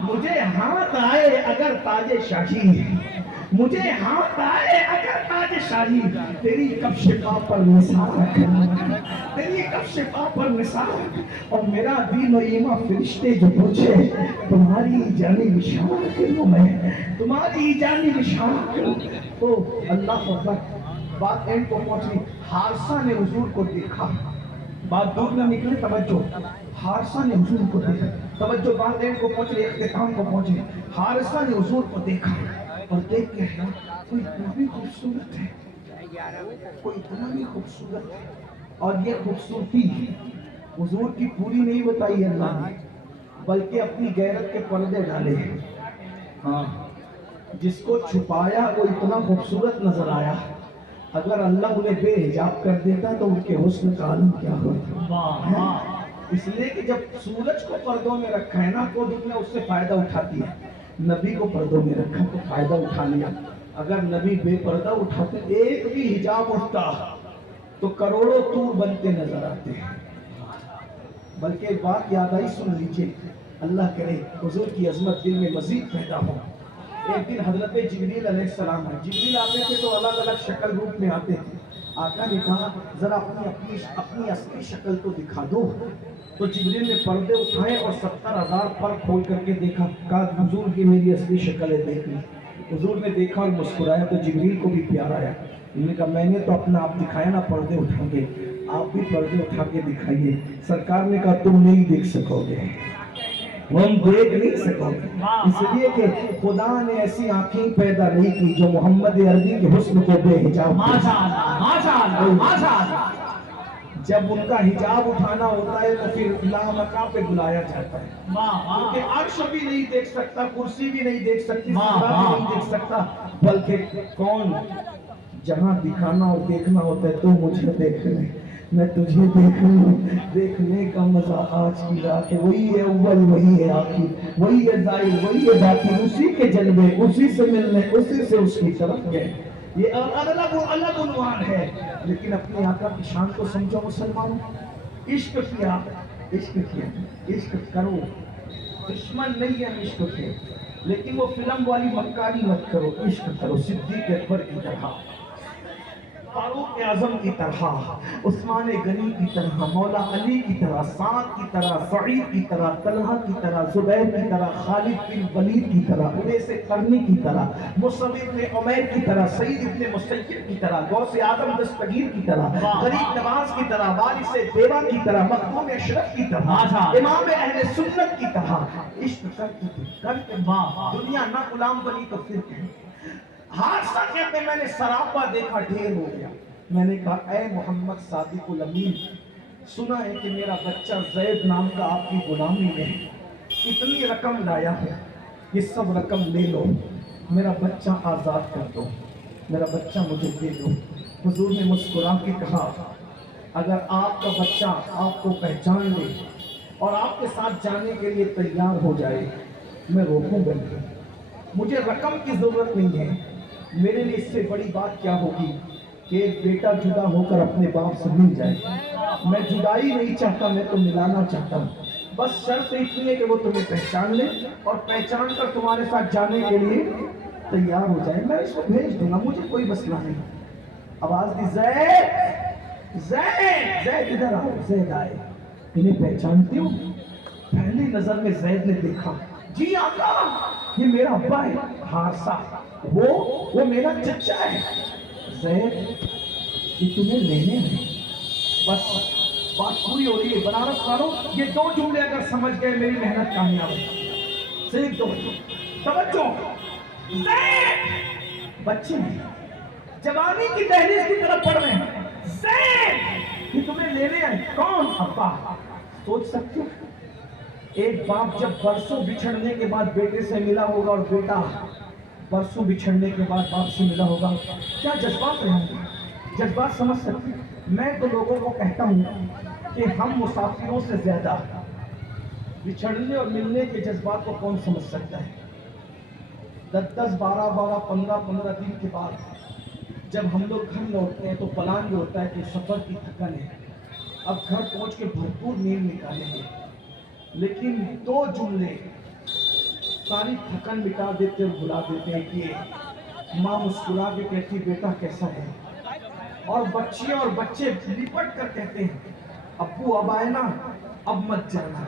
مجھے ہاتھ آئے اگر تاج شاہی، مجھے ہاتھ آئے اگر تاج شاہی، تیری کفش پا پر نثار کروں، تیری کفش پا پر نثار، اور میرا دین و ایمان فرشتے جو پوچھے تمہاری جانب اشارہ کروں میں، تمہاری جانب اشارہ کروں، تو اللہ اکبر۔ بات اینڈ کو پہنچی، حارثہ نے حضور کو دیکھا، بات دور نہ نکلے، توجہ، حارثہ نے حضور کو دیکھا، توجہ، بات اینڈ کو پہنچے، اختتام کو پہنچے، حارثہ نے حضور کو دیکھا اور دیکھ کے کوئی اتنا بھی خوبصورت ہے، کوئی اتنا بھی خوبصورت ہے، اور یہ خوبصورتی حضور کی پوری نہیں بتائی اللہ نے، بلکہ اپنی غیرت کے پردے ڈالے۔ ہاں، جس کو چھپایا وہ اتنا خوبصورت نظر آیا، اگر اللہ انہیں بے حجاب کر دیتا تو ان کے حسن کا عالم کیا ہوتا۔ اس لیے کہ جب سورج کو پردوں میں رکھا ہے نا تو دنیا اس سے فائدہ اٹھاتی ہے، نبی کو پردوں میں رکھا تو فائدہ اٹھا لیا۔ اگر نبی بے پردہ اٹھاتے، ایک بھی حجاب اٹھتا تو کروڑوں طور بنتے نظر آتے ہیں۔ بلکہ ایک بات یاد آئی، سن لیجئے، اللہ کرے حضور کی عظمت دل میں مزید پیدا ہو۔ ایک دن حضرت جبریل علیہ السلام ہے، جبریل آتے تھے تو الگ الگ شکل روپ میں آتے تھے. آقا نے کہا ذرا اپنی اصلی شکل تو دکھا دو. تو جبریل نے پردے اٹھائے اور 70,000 پر کھول کر کے دیکھا. کہا حضور کی میری اصلی شکل ہے دیکھیں. حضور نے دیکھا اور مسکرایا تو جبریل کو بھی پیار آیا. انہوں نے کہا میں نے تو اپنا آپ دکھایا نا پردے اٹھا کے، آپ بھی پردے اٹھا کے دکھائیے. سرکار نے کہا تم نہیں دیکھ سکو گے، ہم دیکھ نہیں سکو گے، اس لیے کہ خدا نے ایسی آنکھیں پیدا نہیں کی جو محمد عربی کے حسن کو بے حجاب. ماشاءاللہ ماشاءاللہ ماشاءاللہ. جب ان کا حجاب اٹھانا ہوتا ہے تو پھر لامکاں پہ بلایا جاتا ہے. کیونکہ عرش بھی نہیں دیکھ سکتا، کرسی بھی نہیں دیکھ سکتی، سجدہ بھی نہیں دیکھ سکتا، بلکہ کون جہاں دکھانا اور دیکھنا ہوتا ہے تو مجھے دیکھنے، میں تجھے دیکھوں. دیکھنے کا مزہ آج کی رات ہے. وہی ہے اول، وہی ہے آخر، وہی ہے ظاہر، وہی ہے باطن، اسی کے جلوے، اسی سے ملنے، اسی سے اس کی طرف گئے. یہ الگ عنوان ہے. لیکن اپنے آقا کی شان کو سمجھو مسلمانوں. عشق کیا، عشق کیا، عشق کرو. دشمن نہیں ہے عشق کے، لیکن وہ فلم والی مکاری مت کرو. عشق کرو صدیق اکبر کی طرح، فاروق اعظم کی طرح، عثمان غنی کی طرح، مولا علی کی طرح، سعد کی طرح، سعید کی طرح، طلحہ کی طرح، زبیر کی طرح، خالد بن ولید کی طرح، انیس قرنی کی طرح، مصعب بن عمیر کی طرح، سعید بن مسیب کی طرح، غوث اعظم دستگیر کی طرح، غریب نواز کی طرح، وارث بیوہ کی طرح، مخدوم اشرف کی طرح، امام اہل سنت کی طرح. عشق کر کے دنیا نہ غلام بنی تو پھر کہیں. حادثہ کہتے میں نے سراپا دیکھا ڈھیر ہو گیا. میں نے کہا اے محمد صادق الامین، سنا ہے کہ میرا بچہ زید نام کا آپ کی غلامی میں ہے، اتنی رقم لایا ہے، یہ سب رقم لے لو، میرا بچہ آزاد کر دو، میرا بچہ مجھے دے دو. حضور نے مسکرا کے کہا اگر آپ کا بچہ آپ کو پہچان لے اور آپ کے ساتھ جانے کے لیے تیار ہو جائے میں روکوں گا نہیں. مجھے رقم کی ضرورت نہیں ہے، میرے لیے اس سے بڑی بات کیا ہوگی کہ ایک بیٹا جدا ہو کر اپنے باپ سے مل جائے. میں جدائی نہیں چاہتا، میں تو ملانا چاہتا ہوں. بس شرط اتنی ہے کہ وہ تمہیں پہچان لے اور پہچان کر تمہارے ساتھ جانے کے لیے تیار ہو جائے. میں اس کو بھیج دوں گا، مجھے کوئی مسئلہ نہیں. آواز دی زید، زید، زید ادھر آؤ. زید آئے. انہیں پہچانتی ہوں؟ پہلی نظر میں زید نے دیکھا، جی آقا یہ میرا ابا ہے حارثہ، وہ میرا چچا ہے. زید یہ تمہیں لینے ہیں. بس بات پوری ہو رہی ہے. بنارس والوں یہ 2 جملے اگر سمجھ گئے میری محنت کامیاب ہے. صرف 2 توجہ. زید بچے ہیں، جوانی کی دہلیز کی طرف پڑھ رہے ہیں. زید یہ تمہیں لینے ہیں. کون؟ ابا. سوچ سکتے ہو ایک باپ جب برسوں بچھڑنے کے بعد بیٹے سے ملا ہوگا اور بیٹا برسوں بچھڑنے کے بعد باپ سے ملا ہوگا، کیا جذبات رہیں گے؟ جذبات سمجھ سکتے ہیں؟ میں تو لوگوں کو کہتا ہوں کہ ہم مسافروں سے زیادہ بچھڑنے اور ملنے کے جذبات کو کون سمجھ سکتا ہے؟ 10 12 15 دن کے بعد جب ہم لوگ گھر لوٹتے ہیں تو پلان یہ ہوتا ہے کہ سفر کی تھکن ہے، اب گھر پہنچ کے بھرپور نیند نکالیں گے. لیکن 2 جملے ساری تھکن مٹا دیتے اور بلا دیتے ہیں کہ ماں مسکرا کے کہتی بیٹا کیسا ہے، اور بچیاں اور بچے لپٹ کر کہتے ہیں ابو اب آئے نا، اب مت جانا.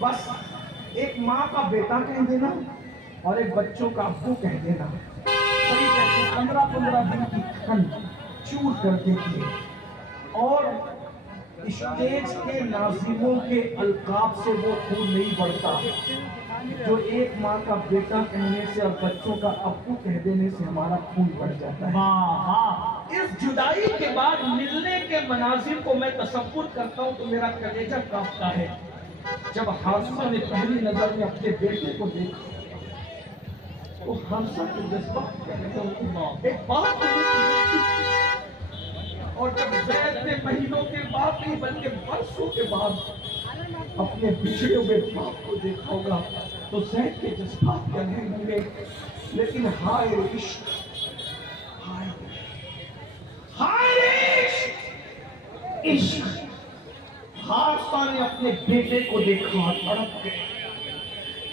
بس ایک ماں کا بیٹا کہہ دینا اور ایک بچوں کا ابو کہہ دینا صحیح کہتے ہیں 15 دن کی تھکن چور کر دیتی ہے. اور اسٹیج کے ناظموں کے القاب سے وہ خون نہیں بڑھتا جو ایک ماں کا بیٹا کہنے سے اور بچوں کا ابو کہہ دینے سے ہمارا خون بڑھ جاتا ہے. اس جدائی کے بعد ملنے کے مناظر کو میں تصور کرتا ہوں تو میرا کلیجہ کانپتا ہے. جب حادثہ نے پہلی نظر میں اپنے بیٹے کو دیکھا تو حادثہ کے جذبات ایک بات اور جب زید نے مہینوں کے بعد نہیں بلکہ برسوں کے بعد اپنے بچھڑے ہوئے باپ کو دیکھا ہوگا تو زید کے جذبات کیا نہیں ہوں گے. لیکن ہائے عشق، ہائے عشق، عشق. حادثہ نے اپنے بیٹے کو دیکھا تڑپ گئے،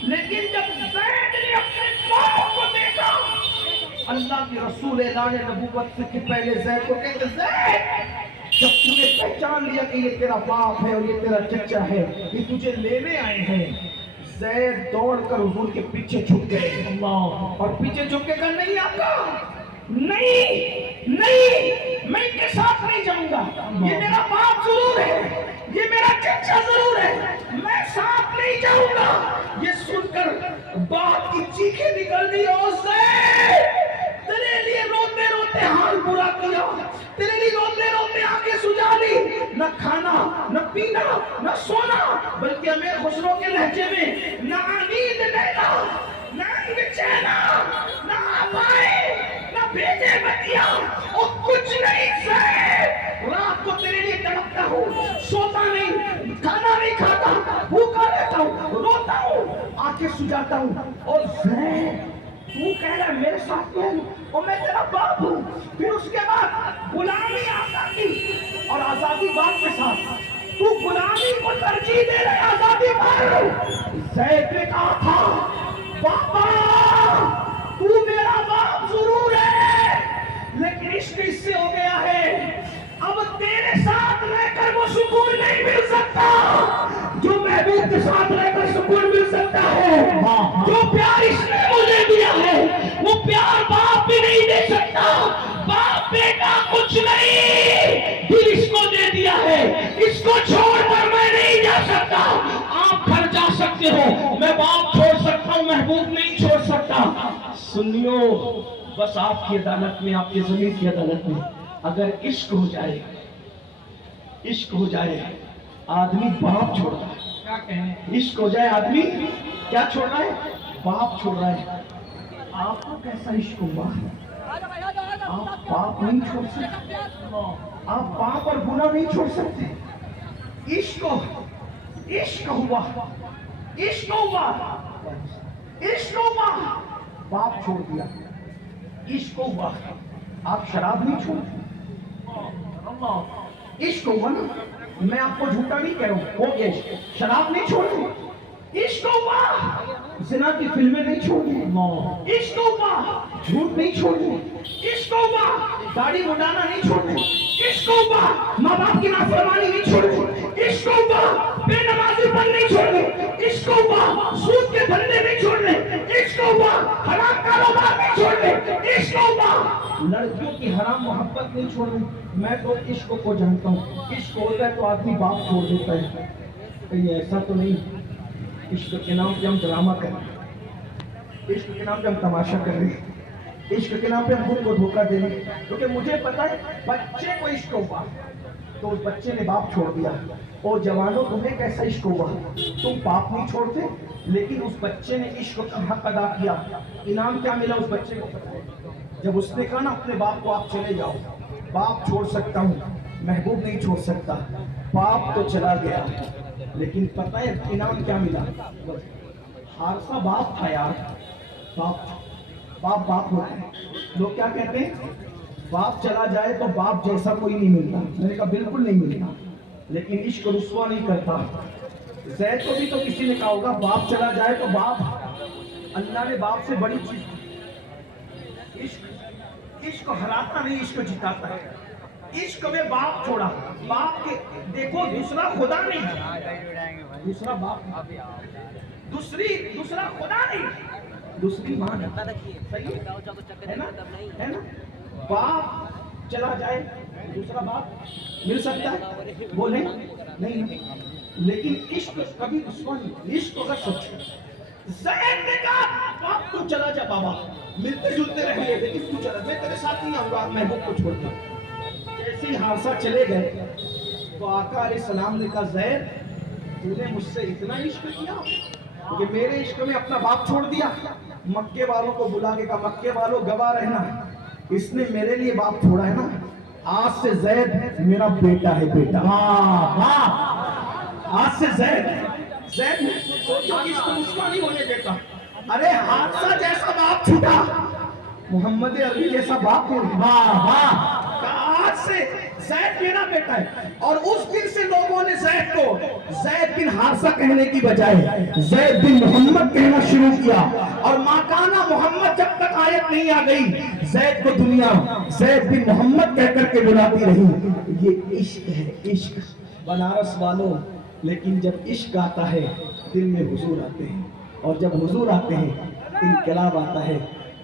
لیکن جب زید نے اپنے باپ کو دیکھا اللہ کے رسول اعلان نبوت سے پہلے زید کو کہتے زید جب تم نے پہچان لیا کہ یہ تیرا باپ ہے اور یہ تیرا چچا ہے یہ تجھے لینے آئے ہیں زید دوڑ کر حضور کے پیچھے چھپ گئے اللہ اور پیچھے چھپ کے کہا نہیں آقا نہیں نہیں میں ان کے ساتھ نہیں جاؤں گا یہ میرا باپ ضرور ہے یہ میرا چچا ضرور ہے میں ساتھ نہیں جاؤں گا یہ سن کر باپ کی چیخیں نکل گئی اور زید تیرے لیے روتے روتے حال برا کیا تیرے لیے روتے روتے آنکھیں سجا لی نہ کھانا نہ پینا نہ سونا بلکہ امیر خسرو کے لہجے میں نہ نیند لینا نہ بچینا نہ آبائے نہ بیٹے بچیا اور کچھ نہیں سے رات کو تیرے لیے تڑپتا ہوں سوتا نہیں کھانا نہیں کھاتا بھوکا رہتا ہوں روتا ہوں آنکھیں سجاتا ہوں اور زید تو کہہ رہا ہے میرے ساتھ ہے اور میں تیرا باپ ہوں پھر اس کے بعد غلامی آزادی اور آزادی باپ کے ساتھ تو غلامی کو ترجیح دے رہے آزادی پر زید نے کہا تھا پاپا تو میرا باپ ضرور ہے لیکن عشق اس سے ہو گیا ہے اب تیرے ساتھ رہ کر وہ سکون نہیں مل سکتا جو محبوب کے ساتھ رہ کر سکون مل سکتا ہے جو پیار اس نے مجھے دیا ہے وہ پیار باپ بھی نہیں دے سکتا باپ بیٹا کچھ نہیں دل اس کو دے دیا ہے اس کو چھوڑ کر میں نہیں جا سکتا آپ گھر جا سکتے ہو میں باپ چھوڑ سکتا ہوں محبوب نہیں چھوڑ سکتا سنیو بس آپ کی عدالت میں آپ کی زمین کی عدالت میں اگر عشق ہو جائے آدمی باپ چھوڑ رہا ہے کیا کہیں عشق ہو جائے آدمی کیا چھوڑ رہا ہے باپ چھوڑ رہا ہے آپ کو کیسا عشق ہوا آپ باپ نہیں چھوڑ سکتے آپ باپ اور گناہ نہیں چھوڑ سکتے عشق ہوا باپ چھوڑ دیا عشق ہوا آپ شراب نہیں چھوڑتے عشق ہوا نا میں آپ کو جھوٹا نہیں کہہ رہا ہوں ہو گیا عشق شراب نہیں چھوڑتے عشق ہوا زنا کی فلمیں نہیں چھوڑتے عشق ہوا جھوٹ نہیں چھوڑتے عشق ہوا داڑھی مڈانا نہیں چھوڑتے عشق ہوا ماں باپ کی نافرمانی نہیں چھوڑتے عشق ہوا بے نمازی پن نہیں چھوڑتے عشق ہوا سود کے دھندے نہیں چھوڑتے عشق ہوا حرام کاروبار نہیں چھوڑتے عشق ہوا لڑکیوں کی حرام محبت نہیں چھوڑتے میں تو عشق کو جانتا ہوں عشق ہوتا ہے تو آدمی باپ چھوڑ دیتا ہے کہیں ایسا تو نہیں عشق کے نام پہ ہم ڈرامہ کر رہے ہیں عشق کے نام پہ ہم تماشا کر رہے ہیں عشق کے نام پہ ہم خود کو دھوکہ دے رہے ہیں کیونکہ مجھے پتا ہے بچے کو عشق ہوا تو اس بچے نے باپ چھوڑ دیا اور جوانوں تمہیں کیسا عشق ہوا تم باپ نہیں چھوڑتے لیکن اس بچے نے عشق کا حق ادا کیا انعام کیا ملا اس بچے کو پتا ہے جب اس نے کہا نا اپنے باپ کو آپ چلے جاؤ باپ چھوڑ سکتا ہوں محبوب نہیں چھوڑ سکتا باپ تو چلا گیا لیکن پتہ ہے انعام کیا ملا حارثہ باپ تھا یار باپ ہوتا ہے لوگ کیا کہتے ہیں باپ چلا جائے تو باپ جیسا کوئی نہیں ملتا میں نے کہا بالکل نہیں ملتا لیکن عشق رسوا نہیں کرتا زید کو بھی تو کسی نے کہا ہوگا باپ چلا جائے تو باپ اللہ نے باپ سے بڑی چیز عشق ہراتا نہیں عشق جتاتا ہے عشق میں باپ چھوڑا باپ کے دیکھو دوسرا خدا نہیں دوسرا باپ دوسرا خدا نہیں دوسری ماں ہے نا باپ چلا جائے دوسرا باپ مل سکتا ہے بولے نہیں لیکن عشق کبھی رسوا نہیں عشق کا سچ زید نے کہا باپ تو چلا جا بابا ملتے جلتے رہے لیکن تو چلا میں تیرے ساتھ نہیں آؤں گا محبوب کو چھوڑ کر جیسے ہی حارثہ چلے گئے تو آقا علیہ السلام نے کہا زید تو نے مجھ سے اتنا عشق کیا کہ میرے عشق میں اپنا باپ چھوڑ دیا مکے والوں کو بلا کے کہا مکے والوں گواہ رہنا اس نے میرے لیے باپ چھوڑا ہے نا آج سے زید میرا بیٹا ہے بیٹا آج سے زید سوچو اس کو مسکا نہیں ہونے دیتا ارے حادثہ جیسا باپ چھوٹا محمد عربی جیسا باپ ہو آج سے زید میرا بیٹا ہے اور اس دن سے لوگوں نے زید کی لیکن حارثہ کہنے کی بجائے زید بن محمد کہنا شروع کیا، اور ماکانا محمد جب تک آیت نہیں آ گئی زید کو دنیا زید بن محمد کہہ کر کے بلاتی رہی۔ یہ عشق ہے، عشق بنارس والوں، لیکن جب عشق آتا ہے دل میں حضور آتے ہیں، اور جب حضور آتے ہیں انقلاب آتا ہے۔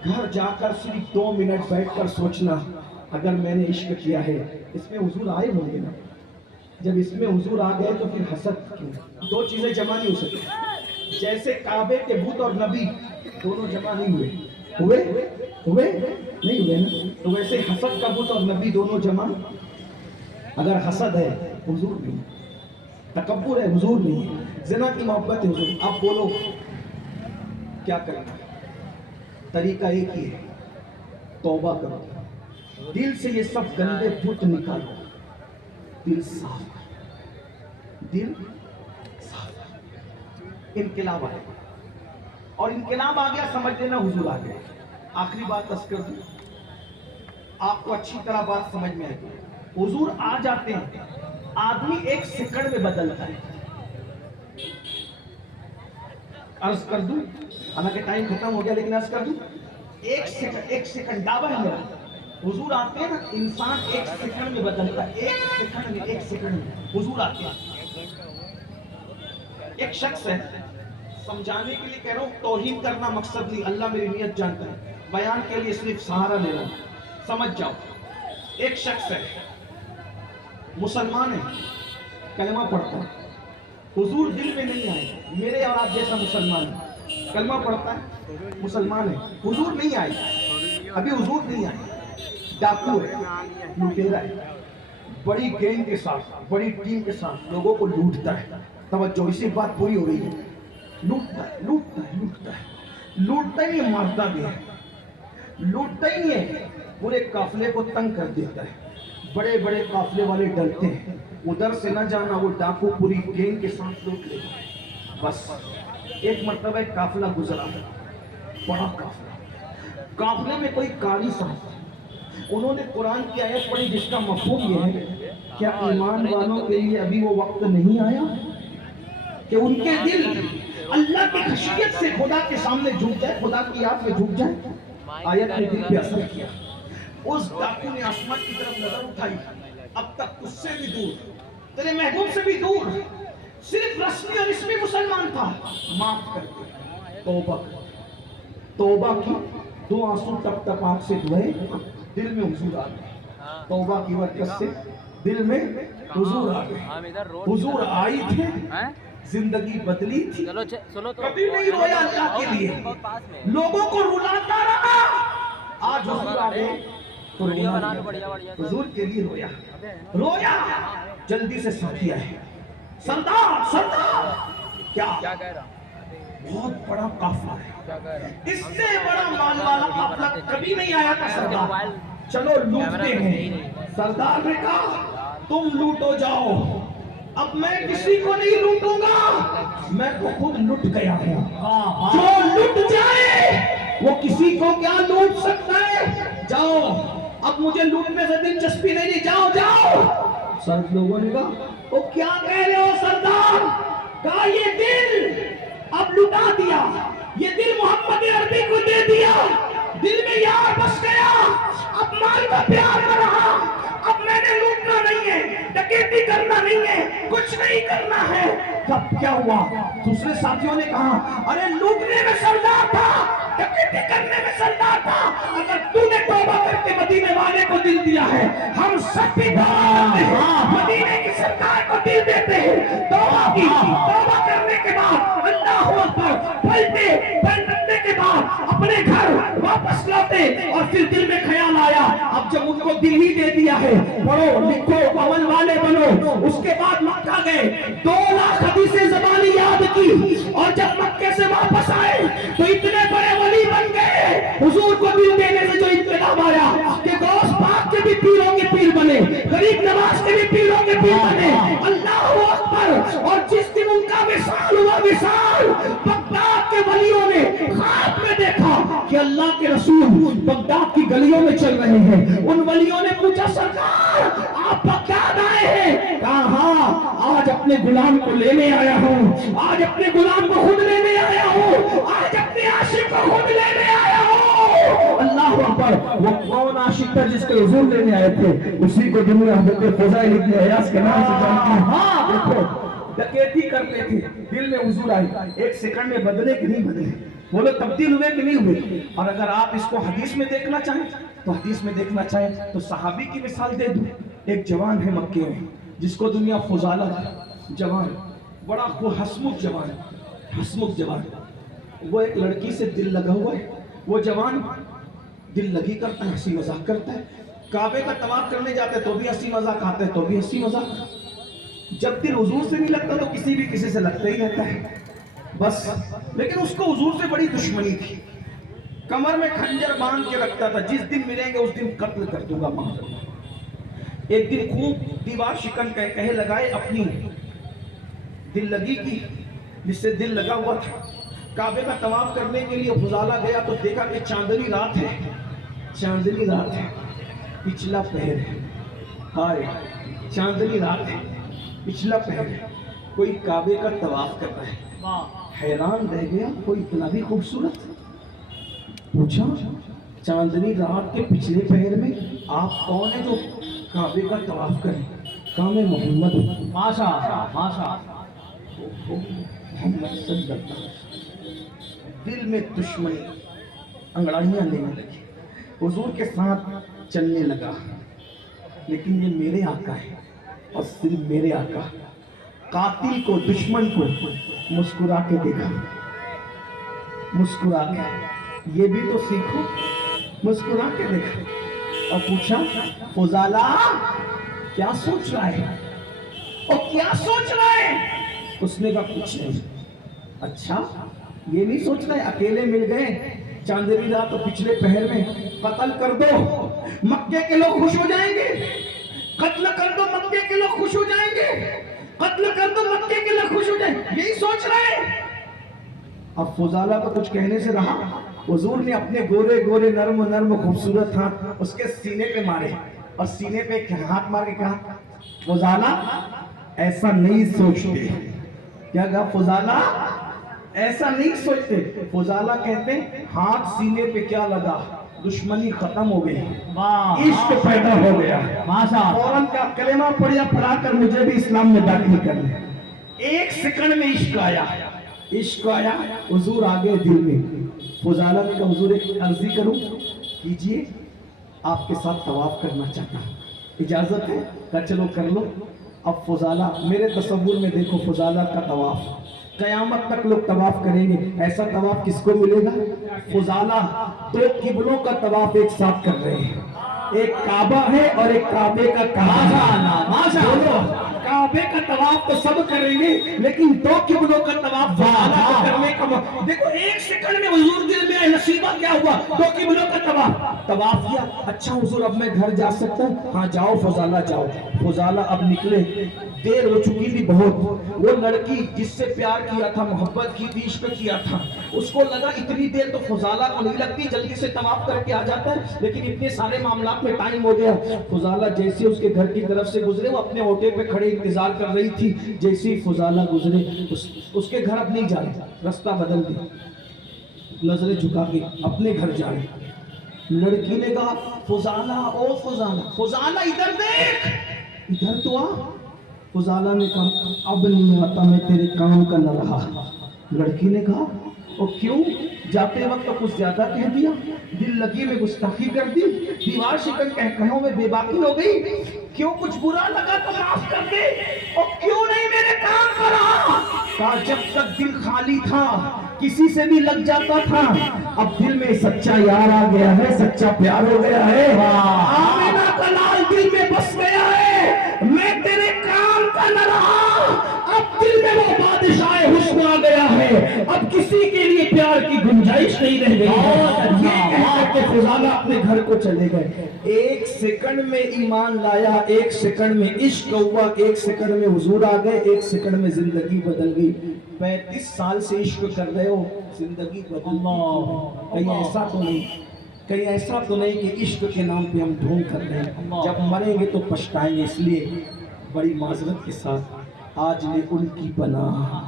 گھر جا کر صرف 2 منٹ بیٹھ کر سوچنا، اگر میں نے عشق کیا ہے اس میں حضور آئے ہوں گے نا؟ جب اس میں حضور آ گئے تو پھر حسد کیوں؟ 2 چیزیں جمع نہیں ہو سکتی۔ جیسے کعبے کے بت اور نبی دونوں جمع نہیں ہوئے نہیں ہوئے نا، تو ویسے حسد کا بت اور نبی دونوں جمع۔ اگر حسد ہے حضور نہیں، تکبر ہے حضور نہیں، زنا کی محبت ہے حضور۔ آپ بولو کیا کرنا؟ طریقہ ایک ہی ہے، توبہ کرو، دل سے یہ سب گندے بت نکالو، دل صاف کرو، دل صاف کرو، انقلاب آئے گا، اور انقلاب آ گیا سمجھ لینا حضور آ گئے۔ آخری بات عرض کر دوں، آپ کو اچھی طرح بات سمجھ میں آئے گی۔ حضور آ جاتے ہیں، آدمی 1 سیکنڈ میں بدلتا ہے۔ عرض کر دوں، حالانکہ ٹائم ختم ہو گیا لیکن عرض کر دوں، 1 سیکنڈ دعویٰ ہے میرا، حضور آتے ہیں نا انسان 1 سیکنڈ میں بدلتا ہے، 1 سیکنڈ میں حضور آتے ہیں۔ ایک شخص ہے، سمجھانے کے لیے کہہ رہا ہوں، توہین کرنا مقصد نہیں، اللہ میری نیت جانتا ہے، بیان کے لیے صرف سہارا لے رہا ہوں، سمجھ جاؤ۔ ایک شخص ہے، مسلمان ہے، کلمہ پڑھتا ہے، حضور دل میں نہیں آئے، میرے اور آپ جیسا مسلمان ہے، کلمہ پڑھتا ہے، مسلمان ہے، حضور نہیں آئے، ابھی حضور نہیں آئے، ڈاکو ہے، لٹیرا ہے، بڑی گینگ کے ساتھ، بڑی ٹیم کے ساتھ لوگوں کو لوٹتا ہے۔ توجہ، اسی بات پوری ہو گئی ہے، لوٹتا ہے، لوٹتا ہے، لوٹتا ہے، لوٹتا ہی نہیں، مارتا بھی ہے، لوٹتا ہی نہیں ہے، پورے قافلے کو تنگ کر دیتا ہے، بڑے بڑے قافلے والے ڈرتے ہیں، ادھر سے نہ جانا، وہ ڈاکو پوری گینگ کے ساتھ لوٹ لے گا۔ بس ایک مرتبہ ایک قافلہ گزرا، بڑا قافلہ، قافلے میں کوئی قاری صاحب، انہوں نے قرآن کی آیت پڑھی جس کا مفہوم یہ ہے، کیا ایمان والوں کے لیے ابھی وہ وقت نہیں آیا کہ ان کے دل اللہ کی خشیت سے خدا کے سامنے جھک جائے، خدا کی یاد میں جھک جائے؟ آیت نے دل پہ اثر کیا، اس ڈاکو نے آسمان کی طرف نظر اٹھائی، اب تک اس سے بھی دور، تیرے محبوب سے بھی دور، صرف رسمی اور اسمی مسلمان تھا، معاف کر دے، توبہ کر، توبہ کی، 2 آنسو ٹپ ٹپ آنکھ سے دھوئے، دل میں حضور آ گئے، توبہ کی برکت سے دل میں حضور آ گئے، حضور آئی تھے، زندگی بدلی تھی، کبھی نہیں رویا اللہ کے لیے، لوگوں کو رلاتا رہا، آج حضور آ گئے تو رونا لیا، حضور کے لیے رویا، رویا، جلدی سے ساتھی آئے، سردار سردار، کیا بہت بڑا قافلہ ہے، اس سے بڑا مال والا قافلہ کبھی نہیں آیا تھا سردار، چلو لوٹتے ہیں۔ سردار نے کہا تم لوٹو جاؤ، اب میں کسی کو نہیں لوٹوں گا، میں تو خود لٹ گیا ہوں، جو لٹ جائے وہ کسی کو کیا لوٹ سکتا ہے، جاؤ، اب مجھے لوٹنے سے دلچسپی نہیں، جاؤ جاؤ۔ سب لوگوں نے کہا وہ کیا کہہ رہے ہو سردار؟ کہا یہ دل اب لٹا دیا، یہ دل محمد عربی کو دے دیا، دل میں یار بس گیا، اب مال کا پیار کر رہا، اب میں نے لوٹنا نہیں ہے، ڈکیتی کرنا نہیں ہے، کچھ نہیں کرنا ہے۔ تب کیا ہوا؟ دوسرے ساتھیوں نے کہا ارے لوٹنے میں سردار تھا، ڈکیتی کرنے میں سردار تھا، اگر تو نے توبہ کر کے مدینے والے کو دل دیا ہے، ہم سب بھی توبہ کرتے ہیں، مدینے کی سرکار کو دل دیتے ہیں۔ توبہ کی، توبہ کرنے کے بعد اللہ اکبر پلٹے، پلٹنے کے بعد اپنے گھر واپس لوٹے، اور پھر دل میں خیال آیا اب جب ان کو دل ہی دے دیا ہے، پڑھو لکھو عمل والے بنو۔ اس کے بعد مکہ گئے، 2 لاکھ حدیثیں زبانی یاد کی، اور جب مکے سے واپس آئے تو اتنے بڑے ولی بن گئے، حضور کو دل دینے سے جو انقلاب آیا کہ غوث پاک کے بھی پیروں کے پیر بنے، غریب نواز کے بھی پیروں کے پیر بنے، اللہ اکبر۔ اور جس دن ان کا وصال ہوا، وصال، بغداد کے ولیوں نے خواب میں دیکھا کہ اللہ کے رسول بغداد کی گلیوں میں چل رہے ہیں۔ ان ولیوں نے پوچھا سرکار آپ بغداد آئے ہیں؟ کہا ہاں، آج اپنے غلام کو لینے آیا ہوں، آج اپنے غلام کو خود لینے آیا ہوں، آج اپنے عاشق کو خود لینے آیا ہوں۔ اللہ اکبر۔ وہ کون عاشق تھا جس کو حضور لینے آئے تھے؟ اسی کو دنیا حضرت فضیل ابن عیاض کے نام سے جانتی ہے۔ ہاں دیکھو ڈکیتی کرتے تھے، دل میں حضور آئے، ایک سیکنڈ میں بدلے کہ نہیں بدلے؟ وہ لوگ تبدیل ہوئے کہ نہیں ہوئے؟ اور اگر آپ اس کو حدیث میں دیکھنا چاہیں تو حدیث میں دیکھنا چاہیں تو صحابی کی مثال دے دوں۔ ایک جوان ہے مکے میں جس کو دنیا فضالہ جوان، بڑا وہ ہسمکھ جوان، وہ ایک لڑکی سے دل لگا ہوا ہے، وہ جوان دل لگی کرتا ہے، ہنسی مذاق کرتا ہے، کعبے کا طواف کرنے جاتے تو بھی ہنسی مذاق آتے تو بھی ہنسی مذاق، جب دل حضور سے نہیں لگتا تو کسی سے لگتا ہی رہتا ہے بس۔ لیکن اس کو حضور سے بڑی دشمنی تھی، کمر میں خنجر باندھ کے رکھتا تھا، جس دن ملیں گے اس دن قتل کر دوں گا معاذ۔ ایک دن خوب دیوار شکن کہے لگائے اپنی دل لگی کی، جس سے دل لگا ہوا تھا، کعبے کا طواف کرنے کے لیے فضالہ گیا تو دیکھا کہ چاندنی رات ہے، پچھلا پہر ہے، ہائے چاندنی رات ہے، پچھلا پہر ہے، کوئی کعبے کا طواف کر رہا ہے، حیران رہ گیا، کوئی اتنا بھی خوبصورت؟ پوچھا چاندنی رات کے پچھلے پہر میں آپ کون ہیں جو کعبے کا طواف کریں؟ کہا میں محمد ہوں۔ ماشاء اللہ ماشاء اللہ۔ محمد صلی اللہ علیہ وسلم، دل میں دشمنی، انگڑائیاں لینے لگی، حضور کے ساتھ چلنے لگا، لیکن یہ میرے آقا ہے اور صرف میرے آقا۔ قاتل کو، دشمن کو مسکرا کے دیکھا، مسکرا کے، یہ بھی تو سیکھو، مسکرا کے دیکھا، اور پوچھا فضالہ کیا سوچ رہا ہے؟ اور کیا سوچ رہا ہے؟ اس نے کہا کچھ نہیں۔ اچھا یہ نہیں سوچ رہے اکیلے مل گئے چاندنی رات تو پچھلے پہر میں، قتل کر دو مکے کے لوگ خوش ہو جائیں گے، قتل کر دو مکے کے لوگ خوش ہو جائیں گے، قتل کر دو مکے کے لوگ خوش ہو جائیں گے، یہی سوچ رہے ہیں؟ اب فضالہ کو کچھ کہنے سے رہا، حضور نے اپنے گورے گورے نرم خوبصورت ہاتھ اس کے سینے پہ مارے اور سینے پہ ہاتھ مار کے کہا فضالہ ایسا نہیں سوچتے۔ کیا کہا؟ فضالہ ایسا نہیں سوچتے۔ فضالہ کہتے ہیں ہاتھ سینے پہ کیا لگا، دشمنی ختم ہو گئی، عشق پیدا ہو گیا، فوراً کا کلمہ پڑھا کر مجھے بھی اسلام میں داخل کر لیں۔ ایک سیکنڈ میں عشق آیا، حضور آگے دل میں۔ فضالہ نے کہا حضور ایک عرضی کروں؟ کیجئے، آپ کے ساتھ طواف کرنا چاہتا ہوں، اجازت ہے؟ کہا چلو کر لو۔ اب فضالہ میرے تصور میں دیکھو، فضالہ کا طواف قیامت تک لوگ طواف کریں گے، ایسا طواف کس کو ملے گا؟ فضالہ دو قبلوں کا طواف ایک ساتھ کر رہے ہیں، ایک کعبہ ہے اور ایک کعبے کا کعبہ۔ کعبے کا طواف تو سب کریں گے لیکن دو قبلوں کا طواف فضالہ کو کرنے کا دیکھو ایک سیکنڈ میں حضور دل میں نصیبہ کیا ہوا، دو قبلوں کا طواف کیا۔ اچھا حضور اب میں گھر جا سکتا ہوں؟ ہاں جاؤ فضالہ جاؤ۔ فضالہ اب نکلے، دیر ہو چکی تھی بہت، وہ لڑکی جس سے پیار کیا تھا، محبت کی تھی، عشق کیا تھا، اس کو لگا اتنی دیر تو فضالہ کو نہیں لگتی، جلدی سے طواف کر کے آ جاتا ہے، لیکن اتنے سارے معاملات میں ٹائم ہو گیا۔ فضالہ جیسے اس کے گھر کی طرف سے گزرے، وہ اپنے اوٹے پہ کھڑے انتظار کر رہی تھی، جیسے ہی فضالہ گزرے اس کے گھر اب نہیں جا رہے، رستہ بدل دیا، نظریں جھکا کے اپنے گھر جا رہے۔ لڑکی نے کہا فضالہ او فضالہ ادھر دیکھ، ادھر تو آ۔ فضالہ نے کہا اب نہیں آتا، میں تیرے کام کا نہ رہا۔ لڑکی نے کہا او کیوں؟ جاتے وقت تو کچھ زیادہ کہہ دیا، دل لگی میں گستاخی کر دی، دیوار شکن کہوں میں بے باکی ہو گئی، کیوں کچھ برا لگا تو معاف کر دے، اور کیوں نہیں میرے کام پر آ؟ کہا جب تک دل خالی تھا کسی سے بھی لگ جاتا تھا، اب دل میں سچا یار آ گیا ہے، سچا پیار ہو گیا ہے، آمینہ کا لال دل میں بس گیا ہے، میں تیرے کام کا نہ رہا، اب دل میں وہ بادشاہ حسن آ گیا ہے، اب کسی کے لیے پیار کی گنجائش نہیں رہ گئی ہے۔ یہ کہہ کے فضالہ اپنے گھر کو چلے گئے۔ ایک سیکنڈ میں ایمان لایا، ایک سیکنڈ میں عشق ہوا، ایک سیکنڈ میں حضور آ گئے، ایک سیکنڈ میں زندگی بدل گئی۔ 35 سال سے عشق کر رہے ہو، زندگی بدل گئی۔ کہیں ایسا تو نہیں کہ عشق کے نام پہ ہم ڈھونگ کر رہے ہیں، جب مریں گے تو پچھتائیں گے۔ اس لیے بڑی معذرت کے ساتھ آج لے ان کی پناہ،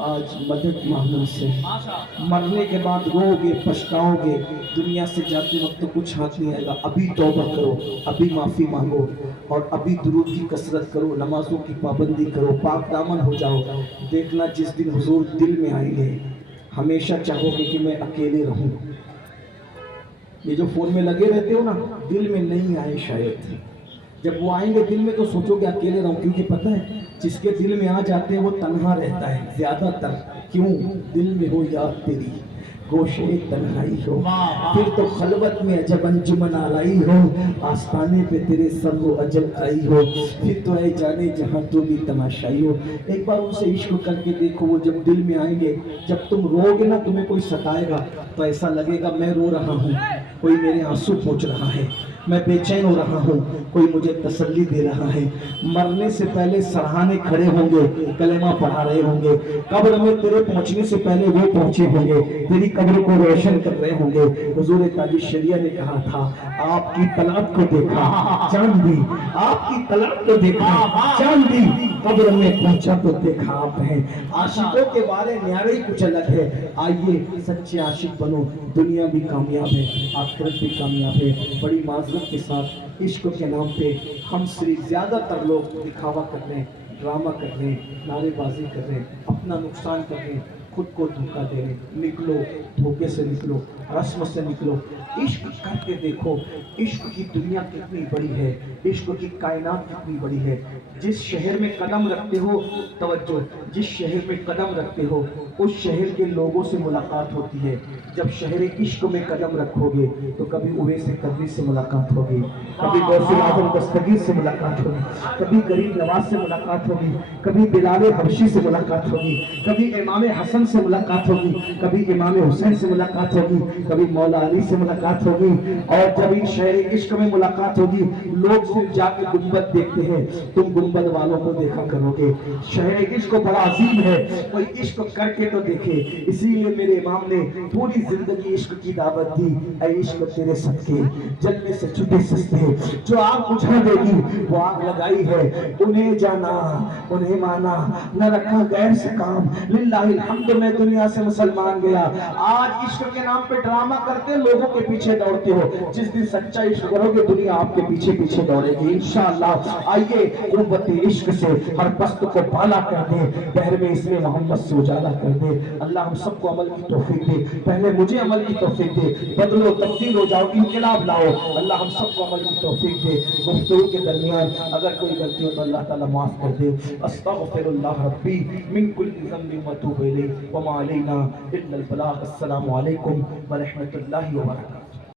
آج مدد مانگو سے۔ مرنے کے بعد رو گے، پچھتاؤ گے، دنیا سے جاتے وقت تو کچھ ہاتھ نہیں آئے گا۔ ابھی توبہ کرو، ابھی معافی مانگو، اور ابھی درود کی کثرت کرو، نمازوں کی پابندی کرو، پاک دامن ہو جاؤ۔ دیکھنا جس دن حضور دل میں آئیں گے، ہمیشہ چاہو گے کہ میں اکیلے رہوں۔ یہ جو فون میں لگے رہتے ہو نا، دل میں نہیں آئے شاید، جب وہ آئیں گے دل میں تو سوچو کہ اکیلے رہوں، کیونکہ پتہ ہے جس کے دل میں آ جاتے ہیں وہ تنہا رہتا ہے زیادہ تر۔ کیوں؟ دل میں ہو یاد تیری، گوشے تنہائی ہو، پھر تو خلوت میں عجب انجمن آرائی ہو، آستانے پہ تیرے سر و اجل آئی ہو، پھر تو اے جانے جہاں تو بھی تماشائی ہو۔ ایک بار ان سے عشق کر کے دیکھو، وہ جب دل میں آئیں گے، جب تم رو گے نا، تمہیں کوئی ستائے گا تو ایسا لگے گا میں رو رہا ہوں، کوئی میرے آنسو پوچھ رہا ہے، میں بے چین ہو رہا ہوں، کوئی مجھے تسلی دے رہا ہے۔ مرنے سے پہلے سرہانے کھڑے ہوں گے، کلمہ پڑھا رہے ہوں گے، قبر میں تیرے پہنچنے سے پہلے وہ پہنچے ہوں گے، تیری قبر کو روشن کر رہے ہوں گے۔ حضور تاج الشریعہ نے کہا تھا، آپ کی طلعت کو دیکھا چاند بھی، آپ کی طلعت کو دیکھا چاند بھی، قبر میں پہنچا تو دیکھا آپ ہیں۔ عاشقوں کے بارے نیارے ہی کچھ الگ ہے۔ آئیے سچے عاشق بنو، دنیا بھی کامیاب ہے، آخرت بھی کامیاب ہے۔ بڑی معذرت کے ساتھ عشق کے نام پہ ہم صرف زیادہ تر لوگ دکھاوا کر رہے ہیں، ڈرامہ کر رہے ہیں، نعرے بازی کر رہے ہیں، اپنا نقصان کر رہے ہیں، خود کو دھوکہ دے رہے ہیں۔ نکلو دھوکے سے، نکلو رسم سے، نکلو عشق کر کے دیکھو، عشق کی دنیا کتنی بڑی ہے، عشق کی کائنات کتنی بڑی ہے۔ جس شہر میں قدم رکھتے ہو، توجہ، جس شہر میں قدم رکھتے ہو اس شہر کے لوگوں سے ملاقات ہوتی ہے۔ جب شہر عشق میں قدم رکھو گے تو کبھی اویس قرنی سے ملاقات ہوگی، کبھی غوث اعظم دستگیر سے ملاقات ہوگی، کبھی غریب نواز سے ملاقات ہوگی، کبھی بلال حبشی سے ملاقات ہوگی، کبھی امام حسن سے ملاقات ہوگی، کبھی امام حسین سے ملاقات ہوگی، کبھی مولا علی سے ملاقات ہوگی۔ اور جب ان شہر عشق میں ملاقات ہوگی، لوگ صرف جا کے گنبد دیکھتے ہیں، تم گنبد والوں کو دیکھا کرو گے۔ شہر عشق بڑا عظیم ہے، کوئی عشق کر کے تو دیکھے۔ اسی لیے میرے امام نے پوری زندگی عشق کی دعوت دی۔ اے عشق تیرے صدقے جلنے سے چھٹے سستے، جو آگ بجھا دے گی وہ آگ لگائی ہے، انہیں جانا انہیں مانا، نہ رکھا غیر سے کام، للہ الحمد میں دنیا سے مسلمان گیا۔ آج عشق کے نام پہ ڈرامہ کرتے لوگوں کے پیچھے دوڑتے ہو، جس دن سچا عشق کرو گے دنیا آپ کے پیچھے پیچھے دوڑے گی انشاءاللہ۔ آئیے قوت عشق سے ہر پست کو بالا کر دے، بحر میں اسم محمد سے اجالا کر دے۔ اللہ ہم سب کو عمل کی توفیق دے، پہلے مجھے عمل کی توفیق دے، بدلو تبدیل ہو جاؤ، انقلاب لاؤ۔ اللہ ہم سب کو عمل کی توفیق دے۔ گفتگو کے درمیان اگر کوئی غلطی ہو تو اللہ تعالیٰ معاف کر دے۔ استغفر اللہ ربی من کل ذنب واتوب الیہ وما علینا الا البلاغ۔ السلام علیکم ورحمۃ اللہ وبرکاتہ۔